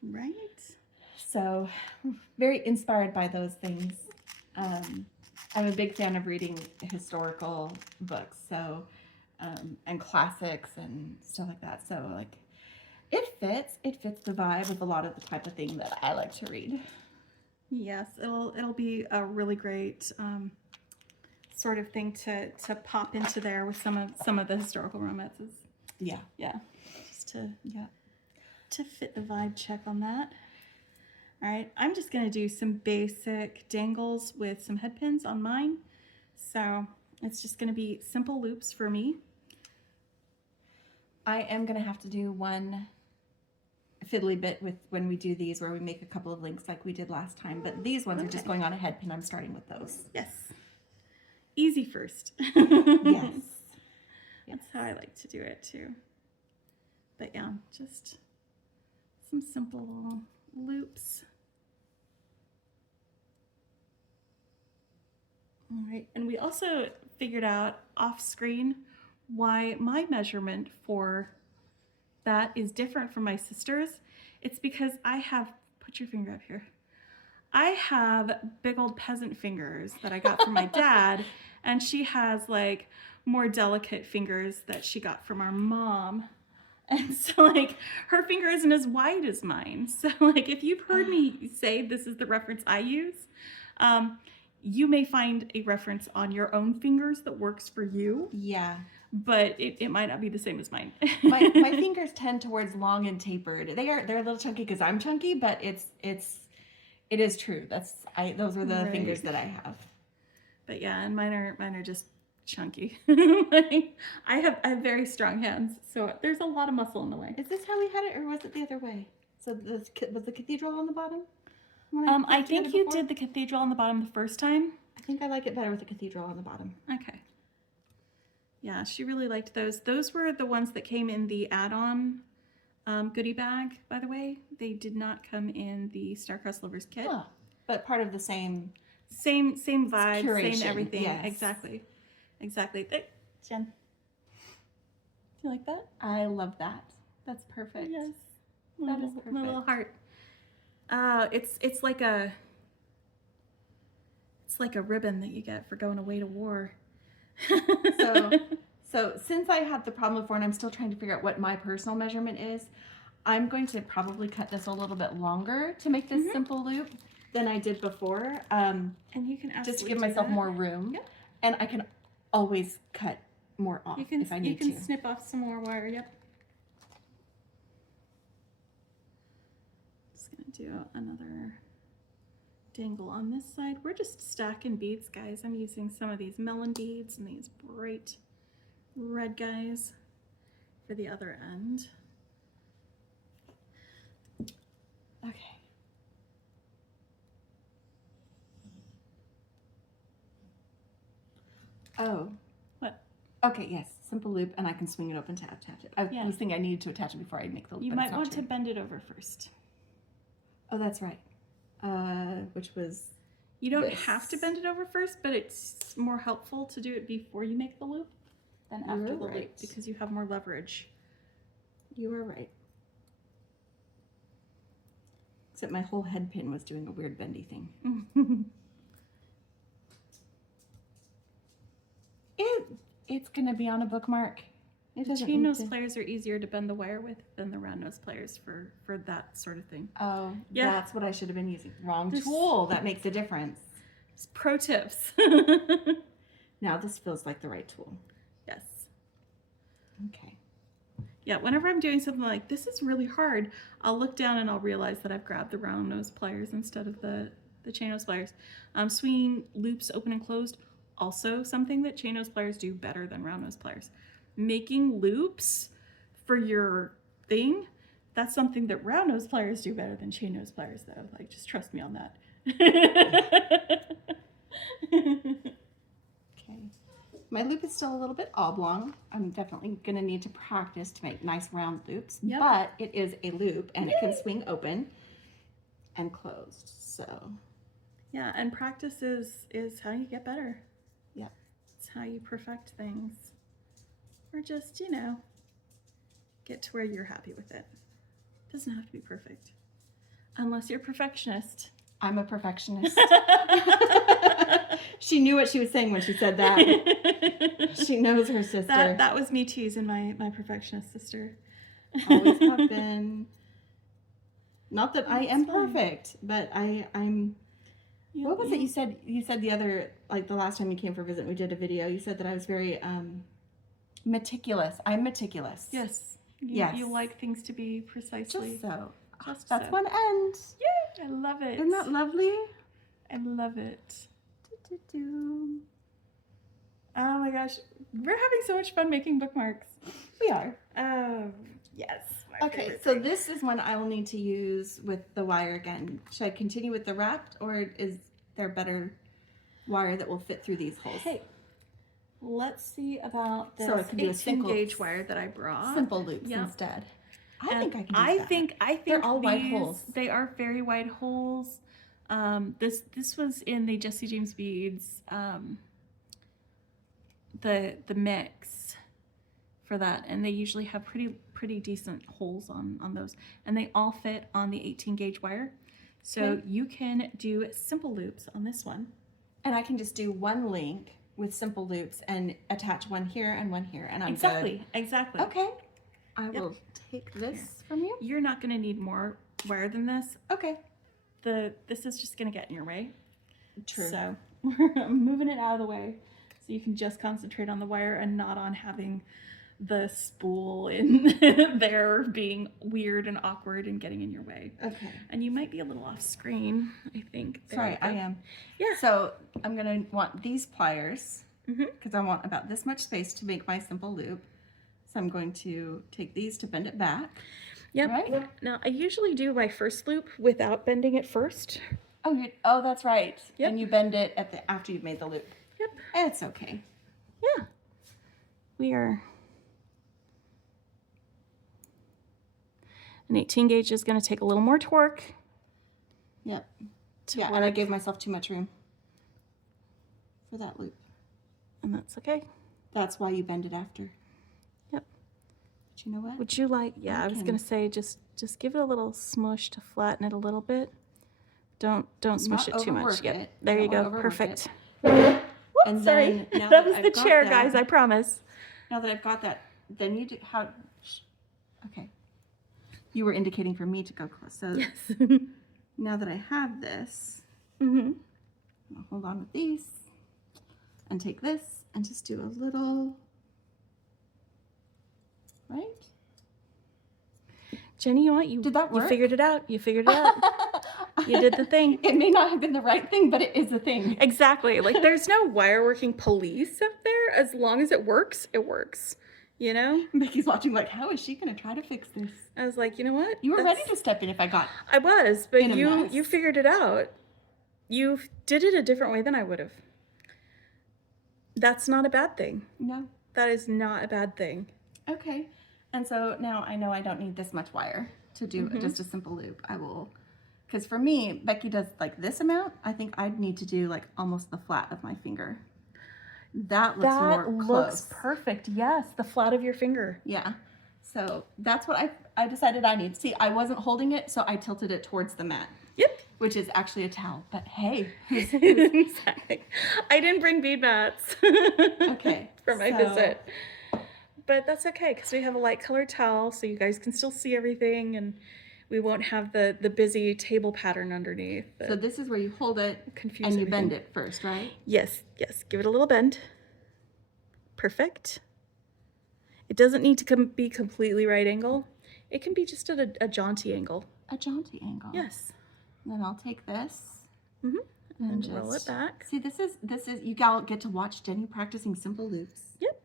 Right. So very inspired by those things. I'm a big fan of reading historical books, so and classics and stuff like that. So like it fits the vibe of a lot of the type of thing that I like to read. Yes, it'll be a really great sort of thing to pop into there with some of the historical romances. Yeah. Just to fit the vibe check on that. All right, I'm just gonna do some basic dangles with some head pins on mine. So it's just gonna be simple loops for me. I am gonna have to do one fiddly bit with when we do these, where we make a couple of links like we did last time, but these ones are just going on a head pin. I'm starting with those. Yes. Easy first. Yes. That's how I like to do it too. But yeah, just some simple little loops. All right, and we also figured out off screen why my measurement for that is different from my sister's. It's because I have, put your finger up here. I have big old peasant fingers that I got from my dad, and she has like more delicate fingers that she got from our mom. And so like her finger isn't as wide as mine. So like if you've heard me say this is the reference I use, you may find a reference on your own fingers that works for you. Yeah. But it might not be the same as mine. my fingers tend towards long and tapered. They're a little chunky because I'm chunky, but it is true. Those are the fingers that I have. But yeah, and mine are just chunky. I have very strong hands, so there's a lot of muscle in the way. Is this how we had it, or was it the other way? So was the cathedral on the bottom? I think you did the cathedral on the bottom the first time. I think I like it better with the cathedral on the bottom. Okay. Yeah, she really liked those. Those were the ones that came in the add-on goodie bag, by the way. They did not come in the Star-Crossed Lovers kit. Huh. But part of the same vibe, curation. Same everything. Yes. Exactly. There, Jen. Do you like that? I love that. That's perfect. Yes. That is perfect. My little heart. It's like a ribbon that you get for going away to war. So since I had the problem before and I'm still trying to figure out what my personal measurement is, I'm going to probably cut this a little bit longer to make this simple loop than I did before. And you can just to give myself more room. Yep. And I can always cut more off if I need to. You can snip off some more wire, yep. Just gonna do another dangle on this side. We're just stacking beads, guys. I'm using some of these melon beads and these bright red guys for the other end. Okay. Oh. What? Okay, yes. Simple loop, and I can swing it open to attach it. I Yeah. was thinking I needed to attach it before I make the loop. You but might it's not want true. to bend it over first. Oh, that's right. Which was... You don't this. have to bend it over first, but it's more helpful to do it before you make the loop than after You're the loop right. because you have more leverage. You are right. Except my whole head pin was doing a weird bendy thing. It's gonna be on a bookmark. It doesn't Chain need nose to... pliers are easier to bend the wire with than the round nose pliers for that sort of thing. Oh, Yeah. that's what I should have been using. Wrong This- tool. That makes a difference. Just pro tips. Now this feels like the right tool. Yes. Okay. Yeah, whenever I'm doing something like this is really hard, I'll look down and I'll realize that I've grabbed the round nose pliers instead of the chain nose pliers. Swinging loops open and closed, also something that chain nose pliers do better than round nose pliers. Making loops for your thing, that's something that round nose pliers do better than chain nose pliers though. Like, just trust me on that. Okay. My loop is still a little bit oblong. I'm definitely going to need to practice to make nice round loops, Yep. but it is a loop and it can swing open and closed. So, Yeah, and practice is how you get better. yep. It's how you perfect things. Or just, you know, get to where you're happy with it. Doesn't have to be perfect. Unless you're a perfectionist. I'm a perfectionist. She knew what she was saying when she said that. She knows her sister. That was me teasing my perfectionist sister. Always have been. Not that I am That's fine. perfect, but I'm. What was it you said? You said the other, like the last time you came for a visit, we did a video. You said that I was very meticulous. I'm meticulous. Yes. Yes. You like things to be precisely. Just so. Just That's so. one end. Yay! I love it. Isn't that lovely? I love it. Do-do-do. Oh my gosh. We're having so much fun making bookmarks. We are. Yes. My Okay, favorite so thing. this is one I will need to use with the wire again. Should I continue with the wrapped, or is there better wire that will fit through these holes? Hey, let's see about this So I can do a 18 single- gauge wire that I brought. Simple loops Yeah. instead. I And think I can do I that. think They're all wide these- holes. They are very wide holes. This was in the Jesse James Beads the mix for that, and they usually have pretty decent holes on those, and they all fit on the 18 gauge wire. So Okay. you can do simple loops on this one. And I can just do one link with simple loops and attach one here and one here, and I'm Exactly. good. Okay. I will take this from you. You're not going to need more wire than this. Okay. This is just going to get in your way. True. So I'm moving it out of the way so you can just concentrate on the wire and not on having the spool in there being weird and awkward and getting in your way. Okay. And you might be a little off screen, I think. There Sorry, you go. I am. Yeah. So I'm going to want these pliers Mhm. because I want about this much space to make my simple loop. So I'm going to take these to bend it back. Yep. Right? Now, I usually do my first loop without bending it first. Oh, that's right. Yep. And you bend it after you've made the loop. Yep. It's okay. Yeah. We are... An 18 gauge is going to take a little more torque. Yep. to Yeah, and I work, gave myself too much room for that loop. and that's okay. That's why you bend it after. Yep. But you know what? Would you like, yeah, I was can- going to say just give it a little smush to flatten it a little bit. Don't smush Not it too much. overwork Yep. it. There you Don't go. overwork Perfect. And Whoops, sorry. then now that was I've the got chair, that- guys. I promise. Now that I've got that, then you do how? Okay. You were indicating for me to go close. So Yes. now that I have this, Mm-hmm. I'll hold on with these and take this and just do a little, right? Jenny, you Did that You work? figured it out. You figured it out. You did the thing. It may not have been the right thing, but it is a thing. Exactly. Like there's no wire working police out there. As long as it works, you know? Becky's watching like, how is she going to try to fix this? I was like, you know what? You were ready to step in if I got I was, but in a mess. you figured it out. You did it a different way than I would have. That's not a bad thing. No. That is not a bad thing. Okay. And so now I know I don't need this much wire to do just a simple loop. I will, because for me, Becky does like this amount. I think I'd need to do like almost the flat of my finger. That looks more close. Looks perfect. Yes, the flat of your finger. Yeah. So that's what I decided I need. See, I wasn't holding it, so I tilted it towards the mat. Yep. Which is actually a towel, but hey. Exactly. I didn't bring bead mats. Okay. For my visit. But that's okay, because we have a light colored towel, so you guys can still see everything, and we won't have the busy table pattern underneath. So this is where you hold it and you bend it first, right? Yes, yes. Give it a little bend. Perfect. It doesn't need to be completely right angle. It can be just at a jaunty angle. A jaunty angle. Yes. And then I'll take this and just roll it back. See, this is you all get to watch Jenny practicing simple loops. Yep.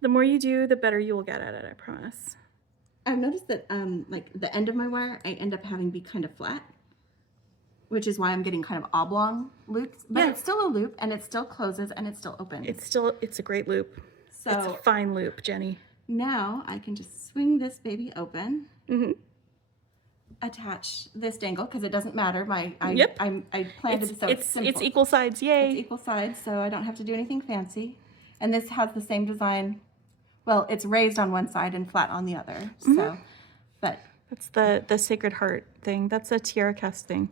The more you do, the better you will get at it, I promise. I've noticed that like the end of my wire, I end up having be kind of flat, which is why I'm getting kind of oblong loops. But it's still a loop, and it still closes, and it still opens. It's a great loop. So it's a fine loop, Jenny. Now I can just swing this baby open. Attach this dangle because it doesn't matter. I planned it so it's simple. It's equal sides, yay! It's equal sides, so I don't have to do anything fancy. And this has the same design. Well, it's raised on one side and flat on the other. So, but that's the Sacred Heart thing. That's a tiara cast thing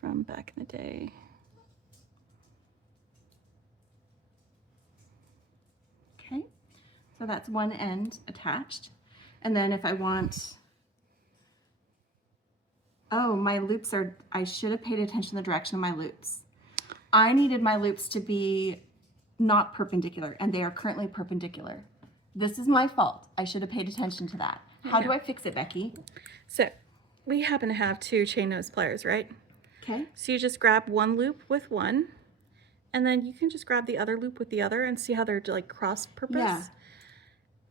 from back in the day. Okay, so that's one end attached, and then if I want. Oh, my loops are, I should have paid attention to the direction of my loops. I needed my loops to be not perpendicular, and they are currently perpendicular. This is my fault. I should have paid attention to that. How do I fix it, Becky? So, we happen to have 2 chain nose pliers, right? Okay. So you just grab one loop with one, and then you can just grab the other loop with the other and see how they're like cross purpose. Yeah.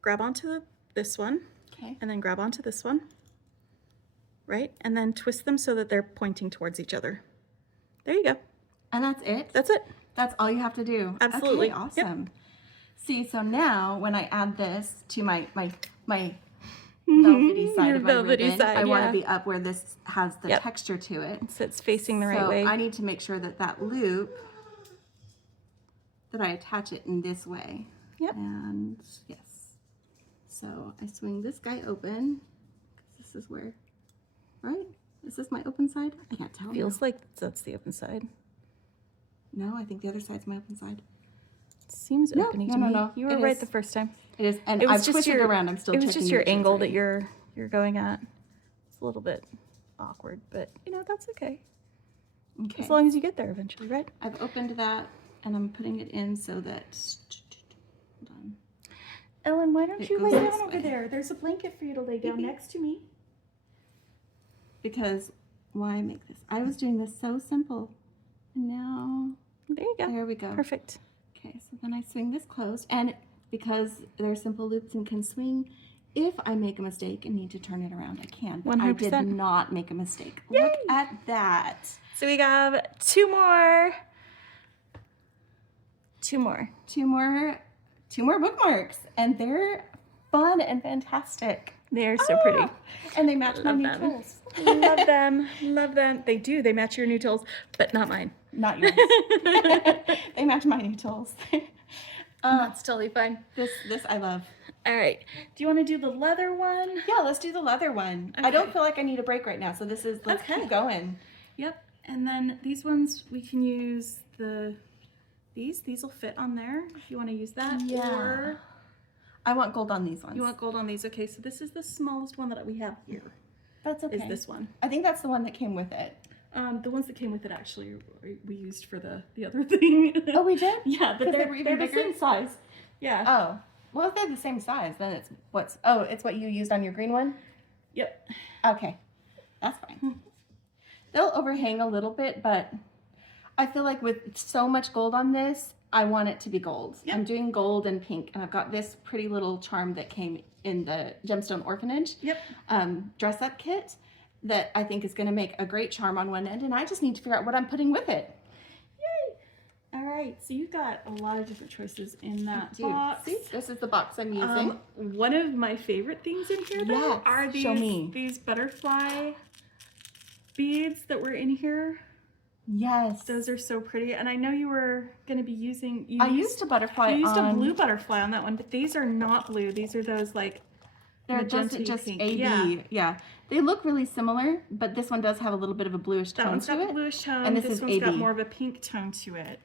Grab onto this one, okay, and then grab onto this one. Right? And then twist them so that they're pointing towards each other. There you go. And that's it? That's it. That's all you have to do. Absolutely. Okay, awesome. Yep. See, so now when I add this to my velvety side of my ribbon, I want to be up where this has the texture to it. So it's facing the right way. So I need to make sure that that loop, that I attach it in this way. Yep. And yes. So I swing this guy open. This is where... Right? Is this my open side? I can't tell. Feels like that's the open side. No, I think the other side's my open side. Seems opening to me. You were right the first time. It is, and I've twisted it around. I'm still checking. It was just your angle that you're going at. It's a little bit awkward, but you know, that's okay. Okay. As long as you get there eventually, right? I've opened that, and I'm putting it in so that. Hold on. Ellen, why don't you lay down over there? There's a blanket for you to lay down next to me. Because why make this? I was doing this so simple. And now, there you go. There we go. Perfect. Okay, so then I swing this closed. And because they're simple loops and can swing, if I make a mistake and need to turn it around, I can. But 100%. I did not make a mistake. Yay! Look at that. So we have two more bookmarks. And they're fun and fantastic. They're so pretty. And they match my new tools. Love them. Love them. They do. They match your new tools, but not mine. Not yours. They match my new tools. That's totally fine. This I love. All right. Do you want to do the leather one? Yeah, let's do the leather one. Okay. I don't feel like I need a break right now, so let's keep going. Yep. And then these ones, we can use these. These will fit on there if you want to use that. Yeah. Or I want gold on these ones. You want gold on these? Okay, so this is the smallest one that we have here. That's okay. Is this one? I think that's the one that came with it. The ones that came with it actually we used for the other thing. Oh, we did? Yeah, but they're the same size. Yeah. Oh, well, if they're the same size, then it's what you used on your green one. Yep. Okay. That's fine. They'll overhang a little bit, but I feel like with so much gold on this, I want it to be gold. Yep. I'm doing gold and pink, and I've got this pretty little charm that came in the Gemstone Orphanage dress up kit that I think is going to make a great charm on one end, and I just need to figure out what I'm putting with it. All right, so you've got a lot of different choices in that box. See, this is the box I'm using. One of my favorite things in here, though, are these butterfly beads that were in here. Yes. Those are so pretty, and I know you were going to be using... I used a butterfly. You used a blue butterfly on that one, but these are not blue. These are those, like, they're just pink. AB. Yeah. They look really similar, but this one does have a little bit of a bluish tone to it. That one's got a bluish tone, and this one's got more of a pink tone to it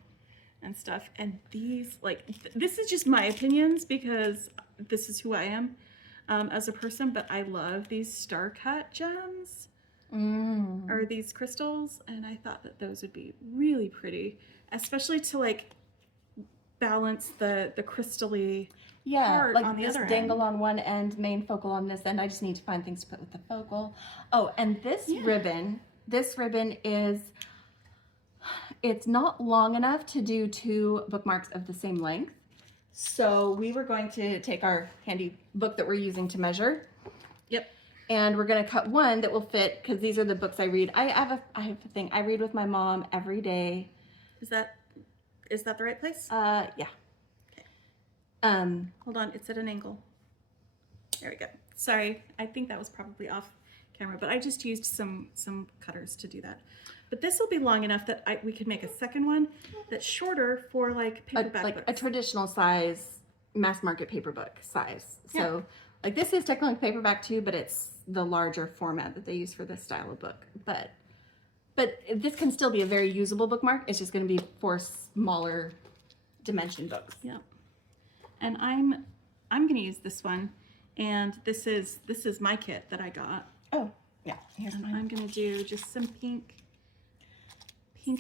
and stuff. And these, like, this is just my opinions because this is who I am as a person, but I love these star-cut gems. Or these crystals, and I thought that those would be really pretty, especially to like balance the crystally part like on the this other dangle end. on one end, main focal on this end. I just need to find things to put with the focal. Oh, and this ribbon is, it's not long enough to do 2 bookmarks of the same length. So we were going to take our handy book that we're using to measure. Yep. And we're going to cut one that will fit, because these are the books I read. I have a thing. I read with my mom every day. Is that the right place? Yeah. Okay. Hold on, it's at an angle. There we go. Sorry, I think that was probably off camera, but I just used some cutters to do that. But this will be long enough that we could make a second one that's shorter for like paperback books. A traditional size, mass market paper book size. So like this is technically paperback too, but it's the larger format that they use for this style of book. But this can still be a very usable bookmark. It's just going to be for smaller dimension books. Yeah. And I'm going to use this one, and this is my kit that I got. Oh, yeah. Here's And mine. I'm going to do just some pink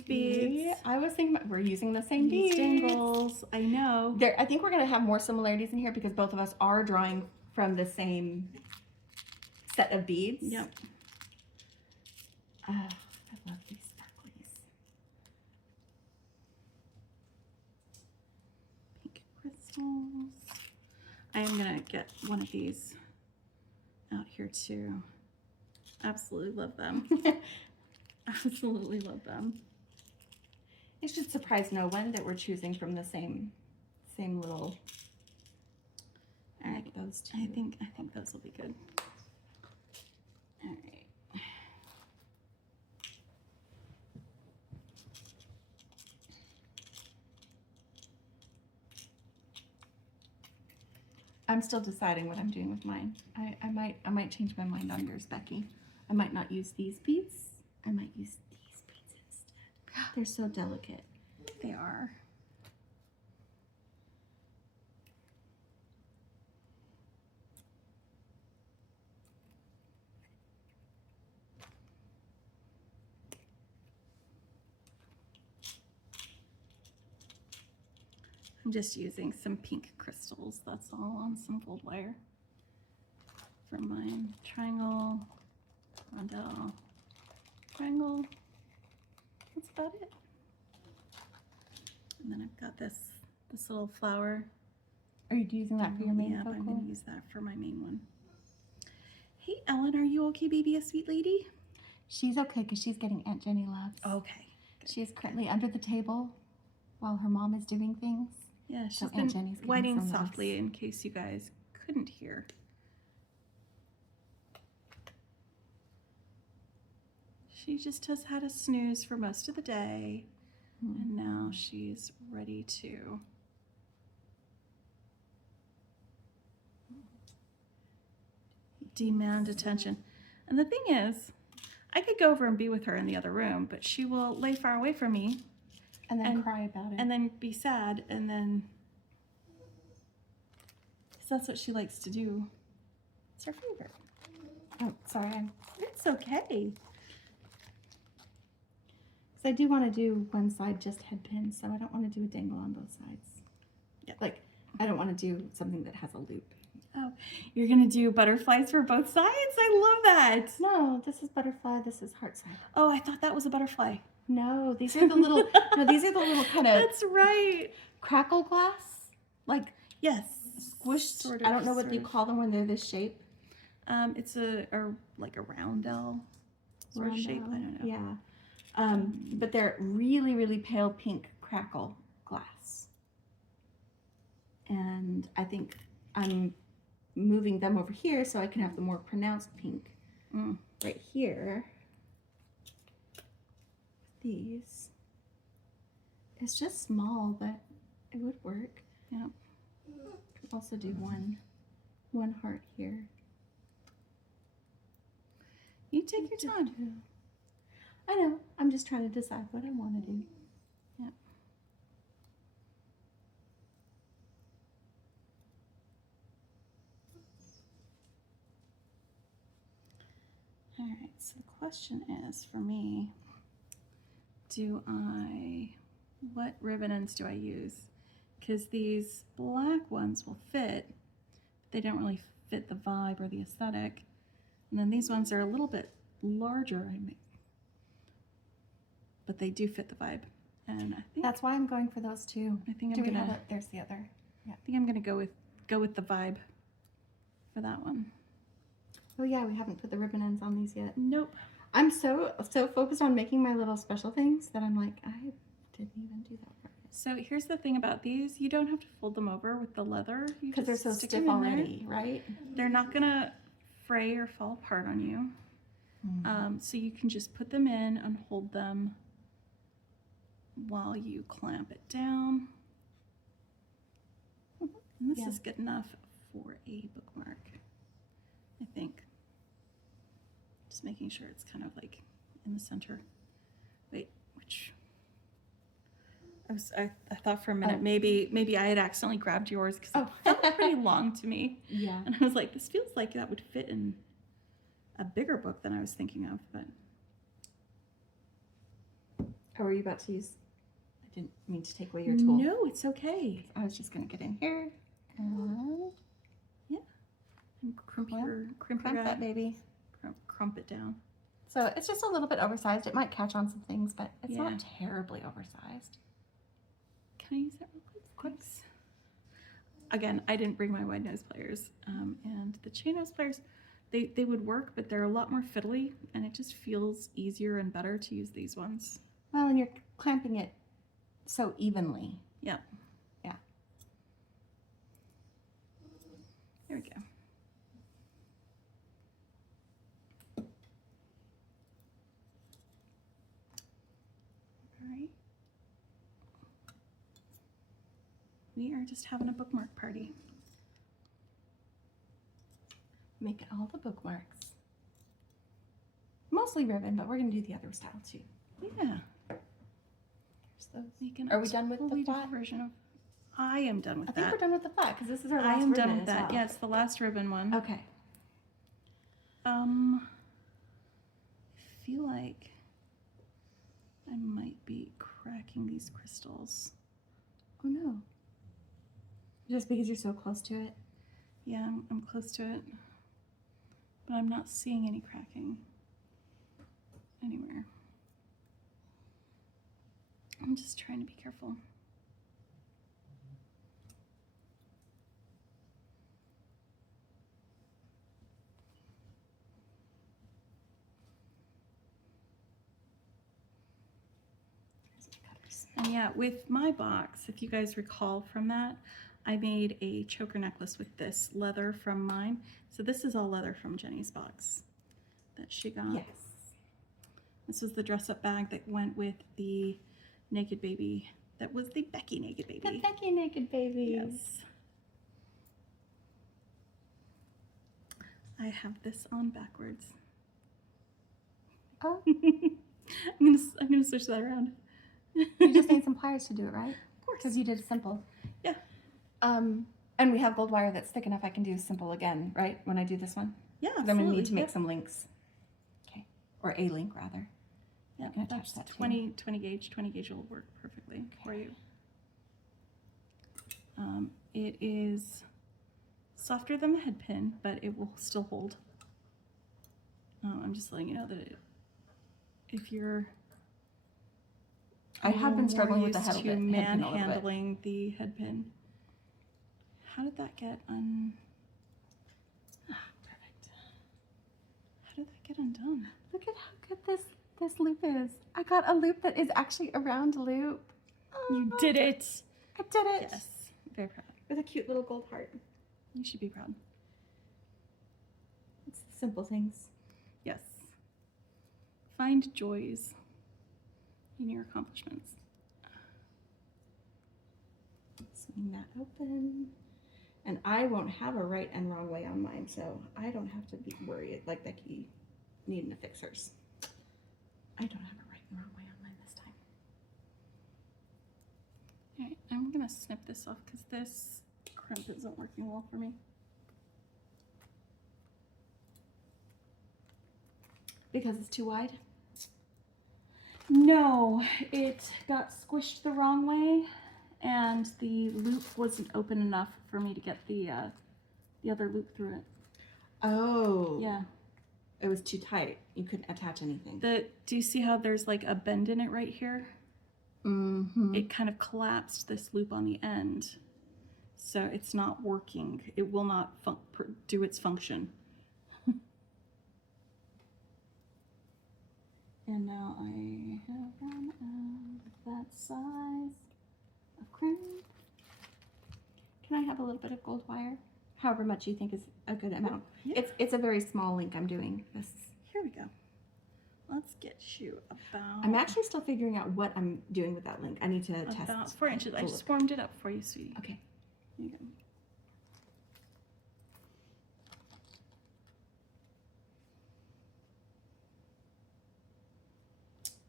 beads. I was thinking we're using the same These beads. dangles. I know. I think we're going to have more similarities in here because both of us are drawing from the same set of beads. Yep. I love these sparklies. Pink crystals. I am going to get one of these out here too. Absolutely love them. Absolutely love them. It should surprise no one that we're choosing from the same little. All right, those two. I think those will be good. All right. I'm still deciding what I'm doing with mine. I might change my mind on yours, Becky. I might not use these beads. I might use these beads instead. They're so delicate. They are. I'm just using some pink crystals, that's all, on some gold wire for mine. Triangle, rondelle, triangle. That's about it. And then I've got this little flower. Are you using that for your main Yeah, focal? I'm going to use that for my main one. Hey, Ellen, are you okay, baby, a sweet lady? She's okay because she's getting Aunt Jenny loves. Okay. She is currently under the table while her mom is doing things. Yeah, she's So been Aunt Jenny's getting whining some loves. softly in case you guys couldn't hear. She just has had a snooze for most of the day, and now she's ready to demand attention. And the thing is, I could go over and be with her in the other room, but she will lay far away from me And then cry about it. and then be sad, and then, because that's what she likes to do. It's her favorite. Oh, sorry. It's okay. Because I do want to do one side just head pins, so I don't want to do a dangle on both sides. Yeah. Like, I don't want to do something that has a loop. Oh, you're gonna do butterflies for both sides? I love that. No, this is butterfly. This is heart side. Oh, I thought that was a butterfly. No, these are the little. No, these are the little kind of That's right. crackle glass, like Yes. squished. Sort of, I don't know what sort you of. call them when they're this shape. It's like a roundel sort of shape. I don't know. Yeah. But they're really, really pale pink crackle glass. And I think I'm moving them over here so I can have the more pronounced pink right here. These. It's just small, but it would work. Yeah. Could also do one heart here. You take your time. I know. I'm just trying to decide what I want to do. Yeah. All right. So the question is for me, what ribbon ends do I use? Because these black ones will fit. They don't really fit the vibe or the aesthetic. And then these ones are a little bit larger, but they do fit the vibe. And I think That's why I'm going for those two. I think Do I'm we have gonna. it? There's the other. I think I'm gonna go with the vibe for that one. Oh yeah, we haven't put the ribbon ends on these yet. Nope. I'm so focused on making my little special things that I'm like, I didn't even do that right. So here's the thing about these: you don't have to fold them over with the leather. You Because they're just so stick stiff them in there. already, right? They're not gonna fray or fall apart on you. So you can just put them in and hold them while you clamp it down. And this is good enough for a bookmark, I think. Just making sure it's kind of like in the center. Wait, which? I thought for a minute maybe I had accidentally grabbed yours because it felt pretty long to me. Yeah. And I was like, this feels like that would fit in a bigger book than I was thinking of, but. How were you about to use? I didn't mean to take away your tool. No, it's okay. I was just gonna get in here. And Crimp crimp that baby. Crump it down. So it's just a little bit oversized. It might catch on some things, but it's Yeah. not terribly oversized. Can I use that real quick? Thanks. Again, I didn't bring my wide nose pliers, and the chain nose pliers, they would work, but they're a lot more fiddly, and it just feels easier and better to use these ones. Well, and you're clamping it so evenly. Yeah. Yeah. There we go. All right. We are just having a bookmark party. Making all the bookmarks. Mostly ribbon, but we're gonna do the other style too. Yeah. Here's those. Making Are we done with the totally flat? different version of. I am done with I think that. we're done with the flat because this is our I last am ribbon done with as that. well. Yeah, it's the last ribbon one. Okay. I feel like I might be cracking these crystals. Oh no. Just because you're so close to it. Yeah, I'm close to it, but I'm not seeing any cracking anywhere. I'm just trying to be careful. And yeah, with my box, if you guys recall from that, I made a choker necklace with this leather from mine. So this is all leather from Jenny's box that she got. Yes. This was the dress-up bag that went with the naked baby. That was the Becky naked baby. The Becky naked baby. Yes. I have this on backwards. Oh. I'm gonna switch that around. You just need some pliers to do it, right? Of course. Because you did simple. Yeah. And we have gold wire that's thick enough I can do simple again, right? When I do this one? Yeah, I'm going to absolutely. need to make Yep. some links. Okay. Or a link, rather. Yeah, can attach that's that too. 20 gauge. 20 gauge will work perfectly for you. It is softer than the head pin, but it will still hold. I'm just letting you know that if you're I have been struggling with the used head to pin a little bit. manhandling the head pin. How did that get Perfect. How did that get undone? Look at how good this loop is. I got a loop that is actually a round loop. You did it. I did it. Yes, very proud. With a cute little gold heart. You should be proud. It's the simple things. Yes. Find joys in your accomplishments. Swing that open. And I won't have a right and wrong way on mine, so I don't have to be worried like Becky needing to fix hers. I don't have a right and wrong way on mine this time. Okay, I'm gonna snip this off because this crimp isn't working well for me. Because it's too wide? No, it got squished the wrong way, and the loop wasn't open enough for me to get the other loop through it. Oh. Yeah. It was too tight. You couldn't attach anything. Do you see how there's like a bend in it right here? Mm-hmm. It kind of collapsed this loop on the end, so it's not working. It will not do its function. And now I have run out of that size of crimp. Can I have a little bit of gold wire? However much you think is a good amount. Yeah. It's a very small link I'm doing. This. Here we go. Let's get you about... I'm actually still figuring out what I'm doing with that link. I need to test. About 4 inches. I the just look. formed it up for you, sweetie. Okay. Here you go.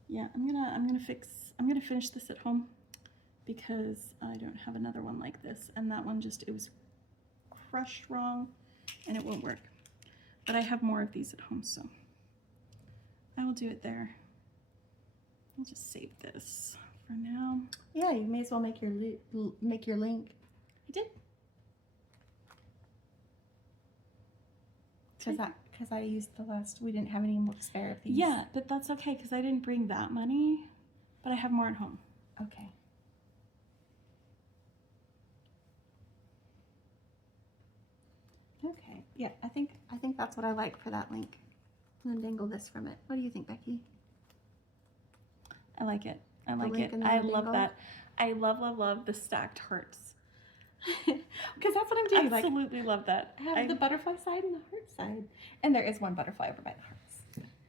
Yeah, I'm gonna finish this at home because I don't have another one like this, and that one it was crushed wrong and it won't work. But I have more of these at home, so I will do it there. I'll just save this for now. Yeah, you may as well make your link. I did. Because I used the last. We didn't have any more spare of these. Yeah, but that's okay because I didn't bring that many, but I have more at home. Okay. Okay. Yeah, I think that's what I like for that link. And then dangle this from it. What do you think, Becky? I like it. I like link it. and then I the love dangle? that. I love the stacked hearts. Because that's what I'm doing. Like, Absolutely love that. I have the butterfly side and the heart side. And there is one butterfly over by the hearts.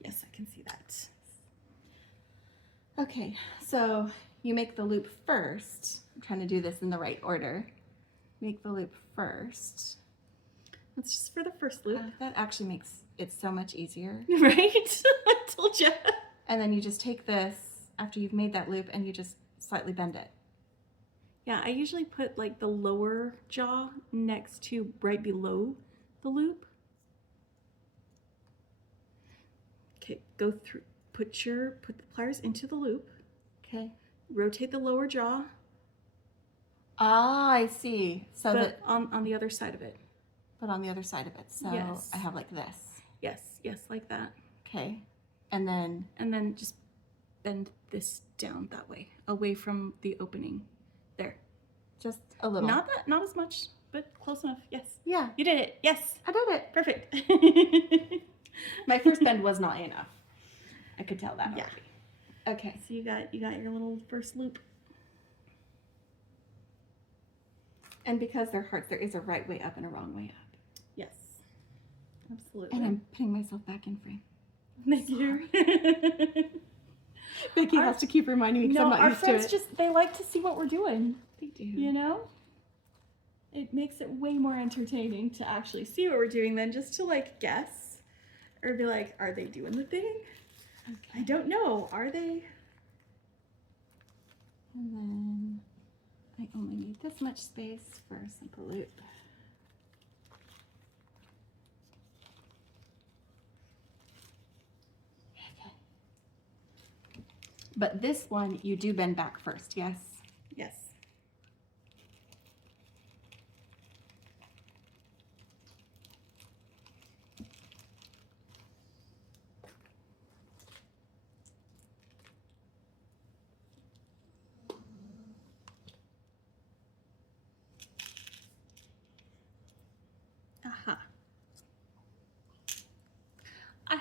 Yes, I can see that. Okay, so you make the loop first. I'm trying to do this in the right order. Make the loop first. That's just for the first loop. That actually makes it so much easier. Right? I told you. And then you just take this after you've made that loop and you just slightly bend it. Yeah, I usually put like the lower jaw next to right below the loop. Okay, go through, put the pliers into the loop. Okay. Rotate the lower jaw, Ah, I see. So but on the other side of it. but on the other side of it. So Yes. I have like this. Yes, like that. Okay. And then just bend this down that way, away from the opening. There. just a little. Not as much, but close enough. Yes. Yeah, You did it. Yes. I did it. Perfect. My first bend was not enough. I could tell that Yeah. already. Okay. So you got your little first loop. And because they're hearts, there is a right way up and a wrong way up. Yes. Absolutely. And I'm putting myself back in frame. Thank you. Becky has to keep reminding me because I'm not our used to friends it. they like to see what we're doing. They do. You know? It makes it way more entertaining to actually see what we're doing than just to like guess or be like, are they doing the thing? Okay. I don't know. Are they? And then I only need this much space for a simple loop. Okay. But this one, you do bend back first, yes? Yes.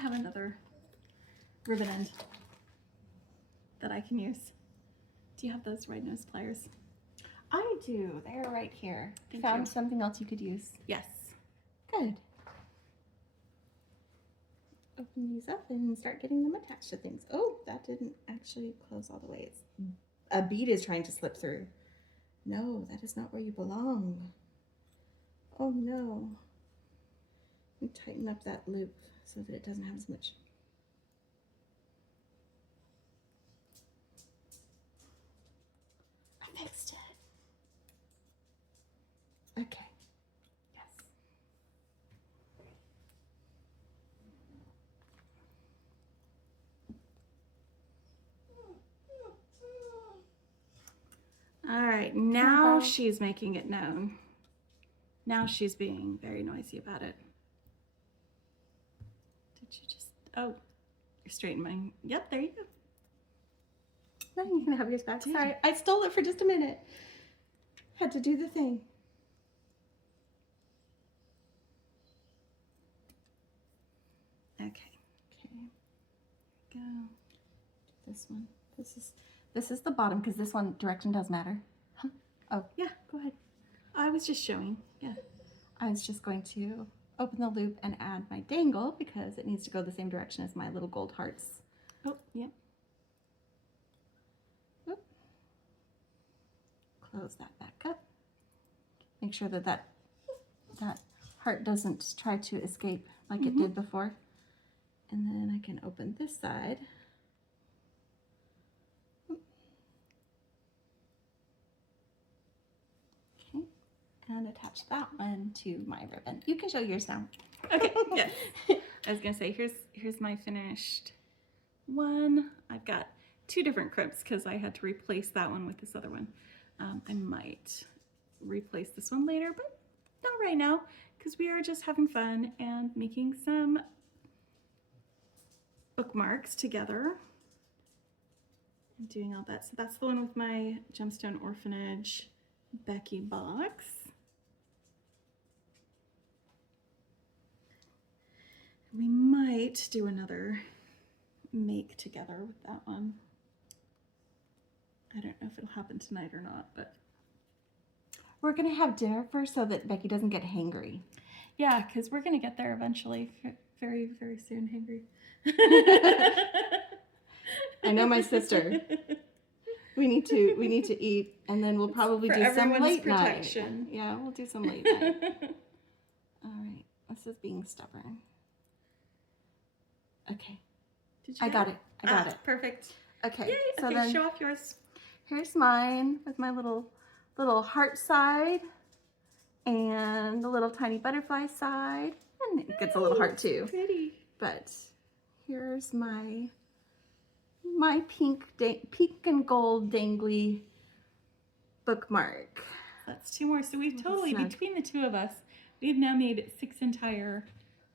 have another ribbon end that I can use. Do you have those red nose pliers? I do. They're right here. Thank Found you. something else you could use. Yes. Good. Open these up and start getting them attached to things. Oh, that didn't actually close all the way. A bead is trying to slip through. No, that is not where you belong. Oh no. And tighten up that loop so that it doesn't have as much. I fixed it. Okay. Yes. All right, now she's making it known. Now she's being very noisy about it. Did you just, oh, you're straightening. Yep, there you go. No, you can have yours back. Sorry, I stole it for just a minute. Had to do the thing. Okay. Okay. Go. This one. This is the bottom because this one direction does matter. Huh? Oh, Yeah, go ahead. I was just showing. Yeah. I was just going to open the loop and add my dangle because it needs to go the same direction as my little gold hearts. Oh, yeah. Oop. Close that back up. Make sure that that heart doesn't try to escape like it did before. And then I can open this side. Okay, and attach that one to my ribbon. You can show yours now. Okay, yes. I was gonna say, here's my finished one. I've got two different crimps because I had to replace that one with this other one. I might replace this one later, but not right now because we are just having fun and making some bookmarks together and doing all that. So that's the one with my Gemstone Orphanage Becky box. We might do another make together with that one. I don't know if it'll happen tonight or not, but We're gonna have dinner first so that Becky doesn't get hangry. yeah, because we're gonna get there eventually, very, very soon, hangry. I know my sister. We need to eat, and then we'll probably For do some everyone's late protection. night. Yeah, we'll do some late night. All right, this is being stubborn. Okay, Did you I have got it. I got it. Perfect. Okay, Yay, so okay, then show off yours. here's mine with my little heart side and the little tiny butterfly side, and it gets a little heart too. Pretty. But here's my pink and gold dangly bookmark. That's two more. So we've totally, snug. between the two of us, we've now made 6 entire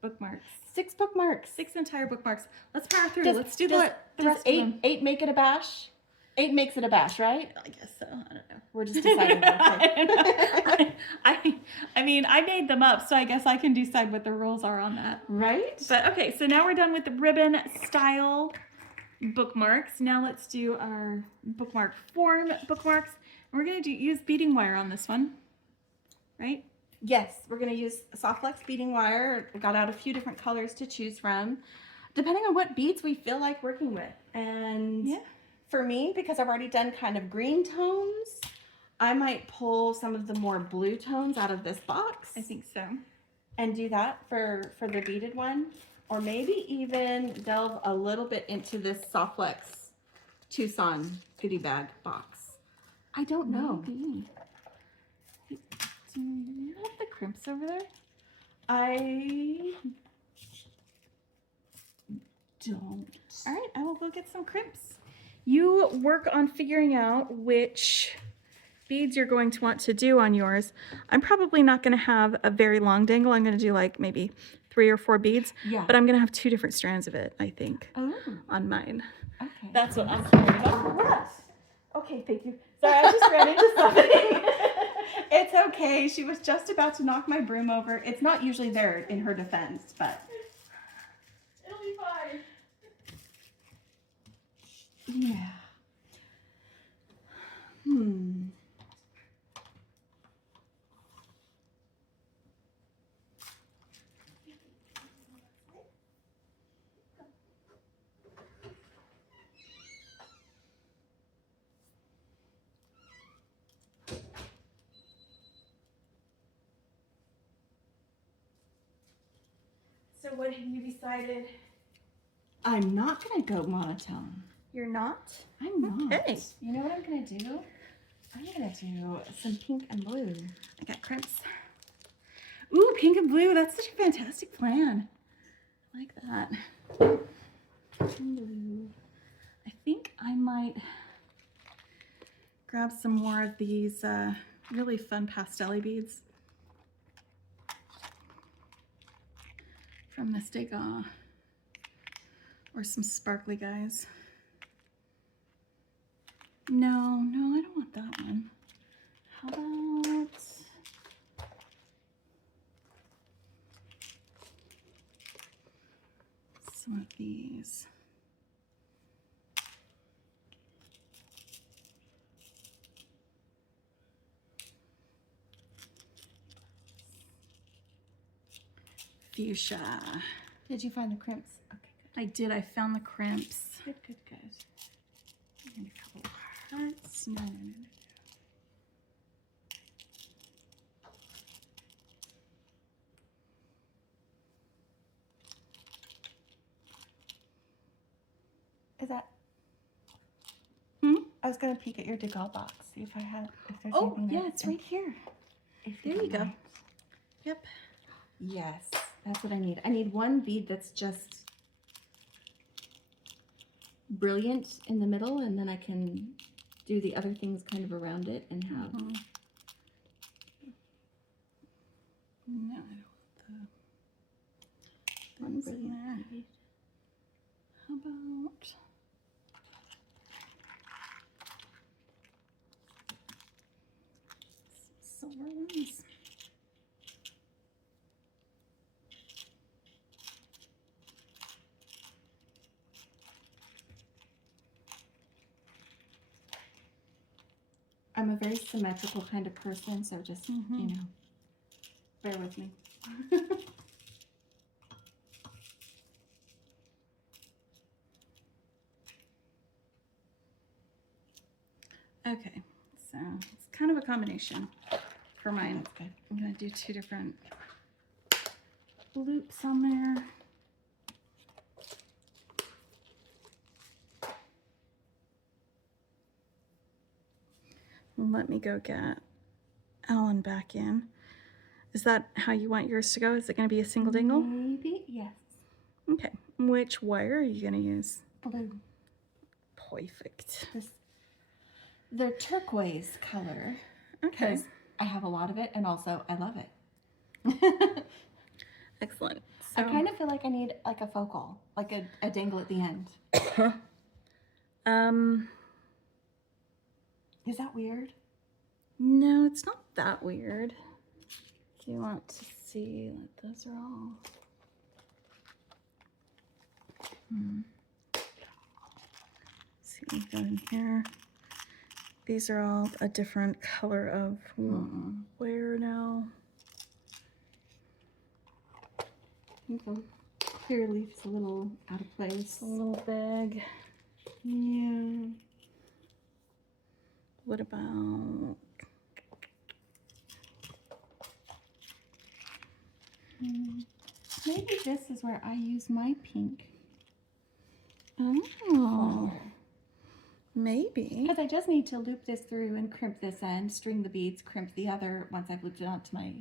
bookmarks. 6 bookmarks. 6 entire bookmarks. Let's power through. Does- Let's do does- the Does rest of them. 8 make it a bash? 8 makes it a bash, right? I guess so. I don't know. We're just deciding. I mean, I made them up, so I guess I can decide what the rules are on that. Right? But okay, so now we're done with the ribbon style bookmarks. Now let's do our bookmark form bookmarks. We're gonna use beading wire on this one, right? Yes, we're going to use soft flex beading wire. We got out a few different colors to choose from, depending on what beads we feel like working with. And Yeah. for me, because I've already done kind of green tones, I might pull some of the more blue tones out of this box I think so. and do that for the beaded one. Or maybe even delve a little bit into this soft flex Tucson goodie bag box. I don't know. Maybe. Do you have the crimps over there? I don't. All right, I will go get some crimps. You work on figuring out which beads you're going to want to do on yours. I'm probably not going to have a very long dangle. I'm going to do like maybe 3 or 4 beads, Yeah. but I'm going to have 2 different strands of it, I think, Oh, on mine. okay. That's what I'm sorry about. What? Okay, thank you. Sorry, I just ran into something. It's okay. She was just about to knock my broom over. It's not usually there in her defense, but It'll be fine. Yeah. Hmm. So what have you decided? I'm not gonna go monotone. You're not? I'm not. Okay. You know what I'm gonna do? I'm gonna do some pink and blue. I got crimps. Ooh, pink and blue. That's such a fantastic plan. I like that. Pink and blue. I think I might grab some more of these really fun pastel beads from this Degas, or some sparkly guys. No, I don't want that one. How about some of these? Fuchsia. Did you find the crimps? Okay, I did. I found the crimps. good. And a couple of hearts. No. Is that? Hmm? I was gonna peek at your Degas box, see if there's Oh, anything yeah, there. it's right here. If There you don't go. mind. Yep. Yes, that's what I need. I need one bead that's just brilliant in the middle, and then I can do the other things kind of around it and have. No, I don't want the One things in brilliant there. bead. How about some silver ones? I'm a very symmetrical kind of person, so just, you know, bear with me. Okay, so it's kind of a combination for mine. That's good. I'm gonna do two different loops on there. Let me go get Ellen back in. Is that how you want yours to go? Is it going to be a single dingle? Maybe, yes. Okay. Which wire are you going to use? Blue. Perfect. The turquoise color. Okay. Because I have a lot of it, and also I love it. Excellent. I So, kind of feel like I need like a focal, like a dangle at the end. Is that weird? No, it's not that weird. Do you want to see that those are all? See what we've got in here. These are all a different color of where now. Okay. Clear leaf's a little out of place. A little big. Yeah. What about Maybe this is where I use my pink. oh, maybe. Because I just need to loop this through and crimp this end, string the beads, crimp the other once I've looped it onto my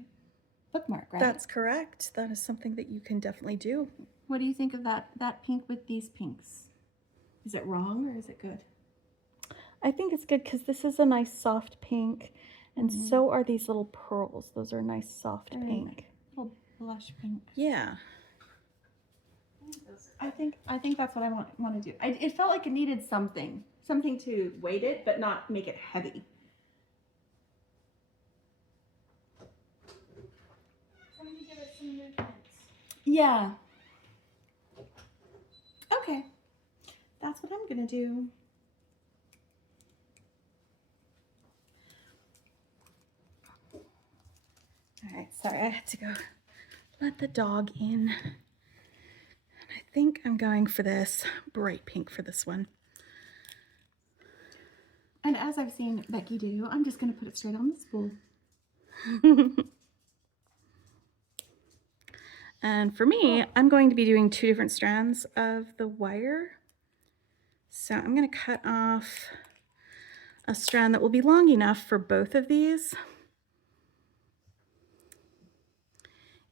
bookmark, right? That's correct. That is something that you can definitely do. What do you think of that pink with these pinks? Is it wrong or is it good? I think it's good because this is a nice soft pink, and so are these little pearls. Those are nice soft Very pink. nice. Little blush pink. Yeah. I think that's what I want to do. It felt like it needed something to weight it, but not make it heavy. Somebody give us some movement. Yeah. Okay. That's what I'm gonna do. All right, sorry, I had to go let the dog in. I think I'm going for this bright pink for this one. And as I've seen Becky do, I'm just going to put it straight on the spool. And for me, I'm going to be doing 2 different strands of the wire. So I'm going to cut off a strand that will be long enough for both of these.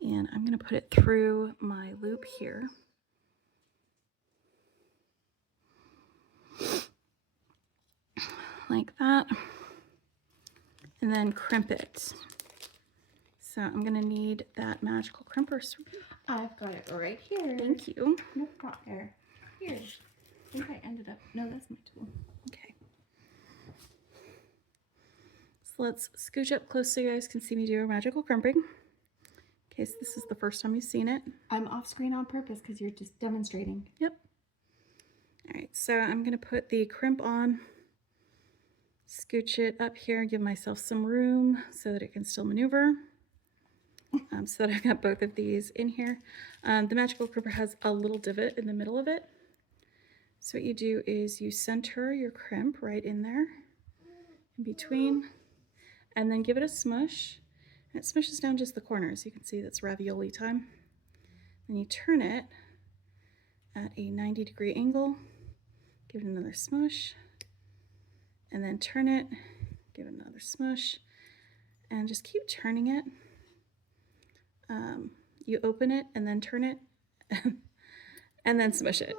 And I'm going to put it through my loop here. Like that. And then crimp it. So I'm going to need that magical crimper. I've got it right here. Thank you. Nope, not there. Here. I think I ended up, no, that's my tool. Okay. So let's scooch up close so you guys can see me do a magical crimping. In case this is the first time you've seen it. I'm off screen on purpose because you're just demonstrating. Yep. All right, so I'm going to put the crimp on, scooch it up here, give myself some room so that it can still maneuver. So that I've got both of these in here. The magical crimper has a little divot in the middle of it. So what you do is you center your crimp right in there, in between, and then give it a smush. And it smushes down just the corners. You can see that's ravioli time. Then you turn it at a 90-degree angle, give it another smush, and then turn it, give it another smush, and just keep turning it. You open it and then turn it and then smush it.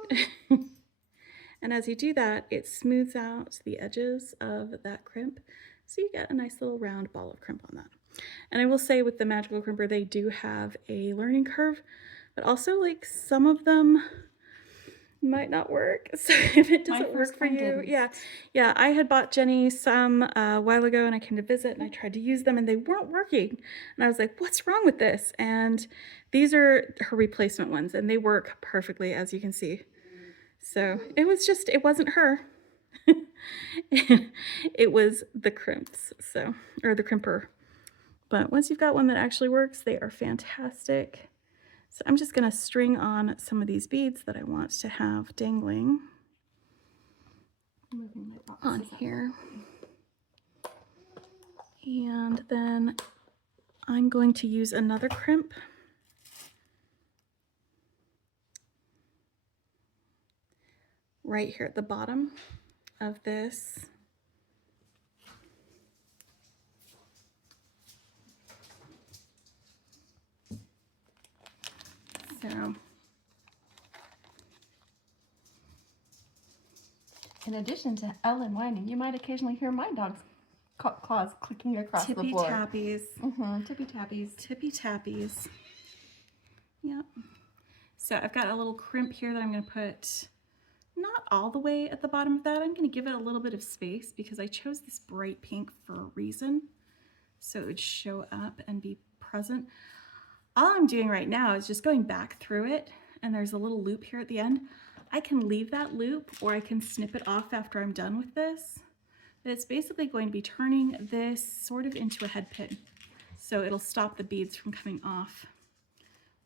And as you do that, it smooths out the edges of that crimp. So you get a nice little round ball of crimp on that. And I will say with the magical crimper, they do have a learning curve, but also like some of them might not work. So if it doesn't work for you, yeah, I had bought Jenny some a while ago and I came to visit and I tried to use them and they weren't working. And I was like, what's wrong with this? And these are her replacement ones and they work perfectly, as you can see. So it wasn't her. It was the crimps, or the crimper. But once you've got one that actually works, they are fantastic. So I'm just going to string on some of these beads that I want to have dangling on here. And then I'm going to use another crimp. Right here at the bottom of this. So, in addition to Ellen whining, you might occasionally hear my dog's claws clicking across the floor. Tippy-tappies. Tippy-tappies. Tippy-tappies. Yep. So I've got a little crimp here that I'm going to put not all the way at the bottom of that. I'm going to give it a little bit of space because I chose this bright pink for a reason. So it would show up and be present. All I'm doing right now is just going back through it, and there's a little loop here at the end. I can leave that loop or I can snip it off after I'm done with this. But it's basically going to be turning this sort of into a head pin. So it'll stop the beads from coming off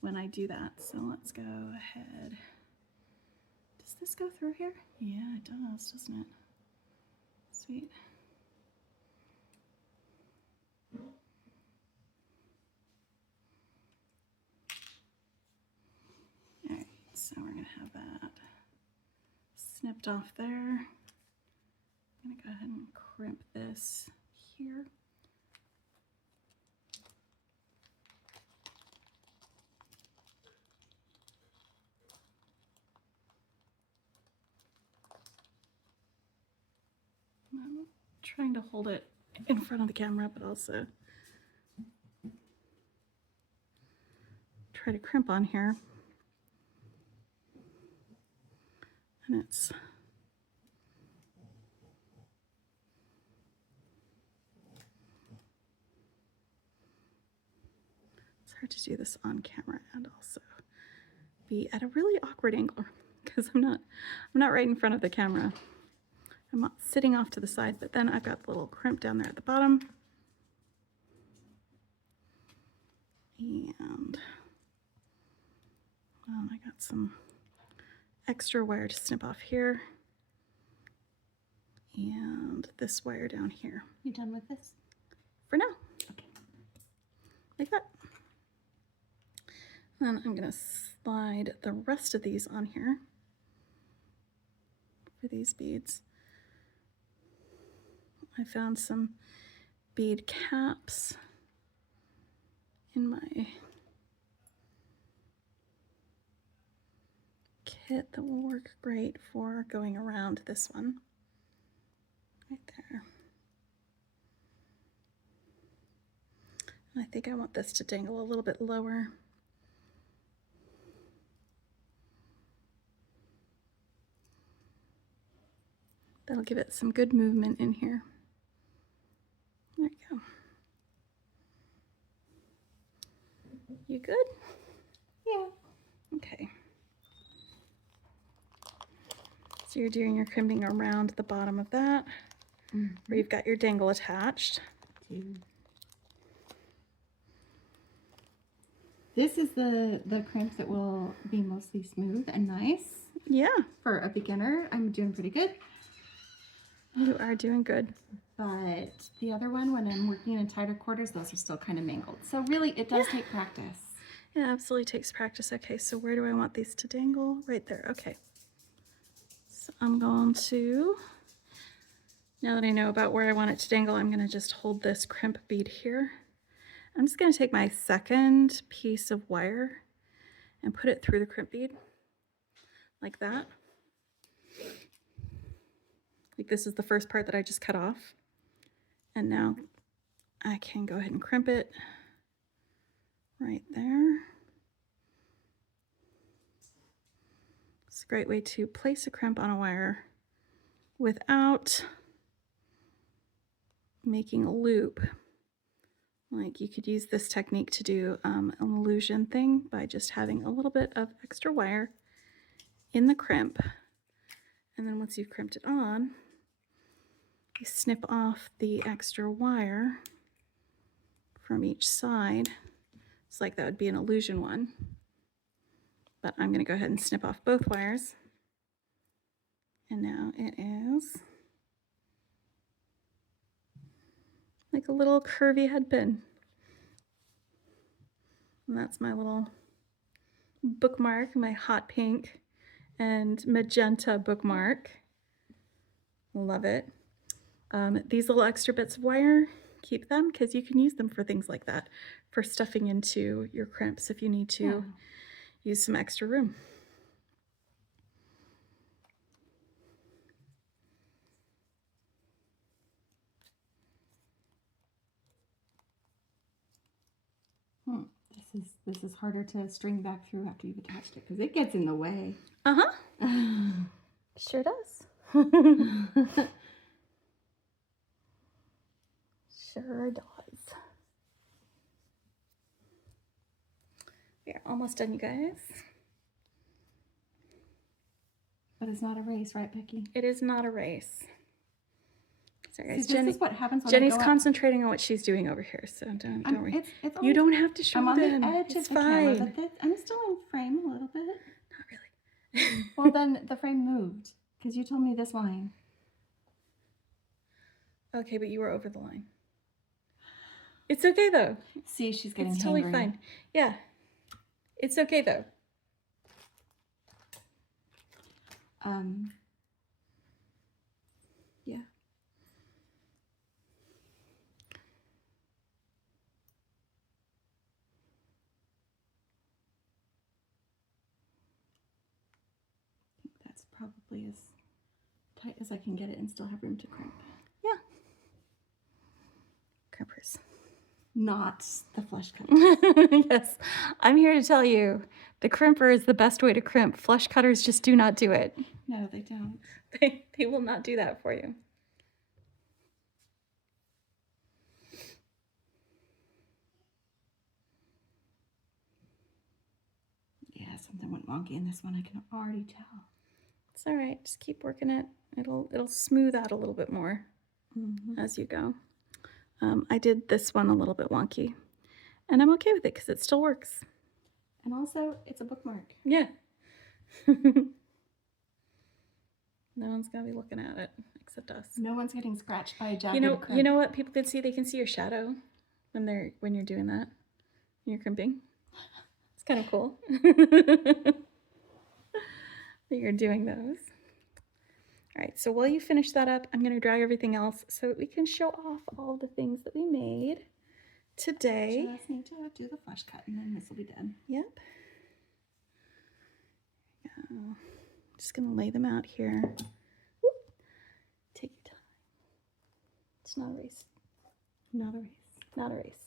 when I do that. So let's go ahead. Does this go through here? Yeah, it does, doesn't it? Sweet. All right, so we're gonna have that snipped off there. I'm gonna go ahead and crimp this here. I'm trying to hold it in front of the camera, but also try to crimp on here. And it's hard to do this on camera and also be at a really awkward angle because I'm not right in front of the camera. I'm sitting off to the side, but then I've got the little crimp down there at the bottom. And I got some extra wire to snip off here. And this wire down here. You done with this? For now. Okay. Like that. Then I'm going to slide the rest of these on here for these beads. I found some bead caps in my kit that will work great for going around this one. Right there. And I think I want this to dangle a little bit lower. That'll give it some good movement in here. There you go. You good? Yeah. Okay. So you're doing your crimping around the bottom of that, where you've got your dangle attached. This is the crimp that will be mostly smooth and nice. Yeah. For a beginner, I'm doing pretty good. You are doing good. But the other one, when I'm working in tighter quarters, those are still kind of mangled. So really, it does take practice. It absolutely takes practice. Okay, so where do I want these to dangle? Right there. Okay. So I'm going to, now that I know about where I want it to dangle, I'm going to just hold this crimp bead here. I'm just going to take my second piece of wire and put it through the crimp bead like that. Like this is the first part that I just cut off. And now I can go ahead and crimp it right there. It's a great way to place a crimp on a wire without making a loop. Like you could use this technique to do an illusion thing by just having a little bit of extra wire in the crimp. And then once you've crimped it on, you snip off the extra wire from each side. It's like that would be an illusion one. But I'm going to go ahead and snip off both wires. And now it is like a little curvy head pin. And that's my little bookmark, my hot pink and magenta bookmark. Love it. These little extra bits of wire, keep them because you can use them for things like that, for stuffing into your crimps if you need to use some extra room. This is harder to string back through after you've attached it because it gets in the way. Sure does. Sure does. We're almost done, you guys. But it's not a race, right, Becky? It is not a race. Sorry, guys. See, this is what happens when Jenny's I go concentrating on what she's doing over here, so don't worry. It's You don't have to show I'm on them. the edge It's of the camera, fine. but I'm still in frame a little bit. Not really. Well, then the frame moved because you told me this line. Okay, but you were over the line. It's okay though. See, she's getting It's totally hangry. fine. Yeah. It's okay though. Yeah. I think that's probably as tight as I can get it and still have room to crimp. Yeah. Crimpers. Not the flush cutter. Yes, I'm here to tell you, the crimper is the best way to crimp. Flush cutters just do not do it. No, they don't. They will not do that for you. Yeah, something went wonky in this one. I can already tell. It's all right. Just keep working it. It'll smooth out a little bit more as you go. I did this one a little bit wonky. And I'm okay with it because it still works. And also, it's a bookmark. Yeah. No one's gonna be looking at it except us. No one's getting scratched by a jagged crimp. You know what people can see? They can see your shadow when you're doing that. When you're crimping. It's kind of cool that you're doing those. All right, so while you finish that up, I'm gonna dry everything else so that we can show off all the things that we made today. Just need to do the flush cut and then this will be done. Yep. Just gonna lay them out here. Whoop. Take your time. It's not a race. Not a race. Not a race.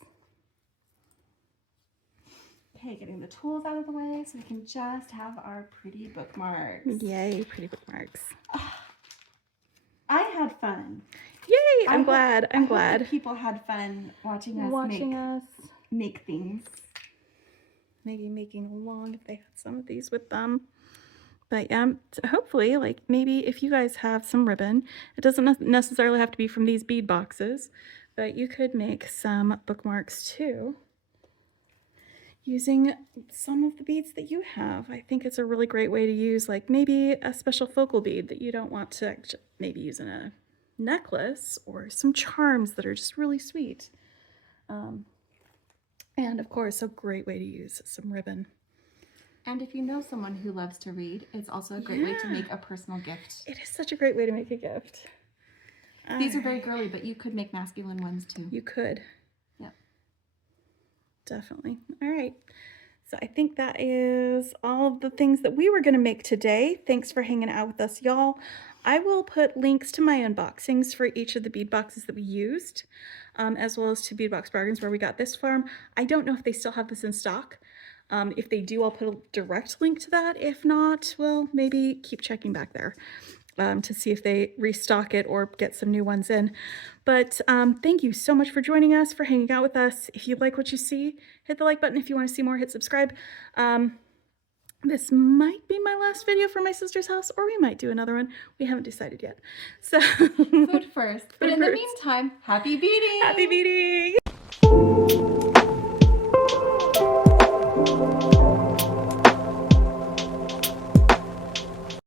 Okay, getting the tools out of the way so we can just have our pretty bookmarks. Yay, pretty bookmarks. I had fun. Yay, I'm glad. I'm I hope glad. that people had fun watching us make things. Maybe making along if they had some of these with them. But yeah, hopefully, like maybe if you guys have some ribbon, it doesn't necessarily have to be from these bead boxes, but you could make some bookmarks too using some of the beads that you have. I think it's a really great way to use like maybe a special focal bead that you don't want to maybe use in a necklace, or some charms that are just really sweet. And of course, a great way to use some ribbon. And if you know someone who loves to read, it's also a great way to make a personal gift. It is such a great way to make a gift. These are very girly, but you could make masculine ones too. You could. Yep. Definitely. All right. So I think that is all of the things that we were going to make today. Thanks for hanging out with us, y'all. I will put links to my unboxings for each of the bead boxes that we used, as well as to Bead-box Bargains where we got this from. I don't know if they still have this in stock. If they do, I'll put a direct link to that. If not, well, maybe keep checking back there to see if they restock it or get some new ones in. But thank you so much for joining us, for hanging out with us. If you like what you see, hit the like button. If you want to see more, hit subscribe. This might be my last video for my sister's house, or we might do another one. We haven't decided yet. So Food first. But in the meantime, happy beading! Happy beading!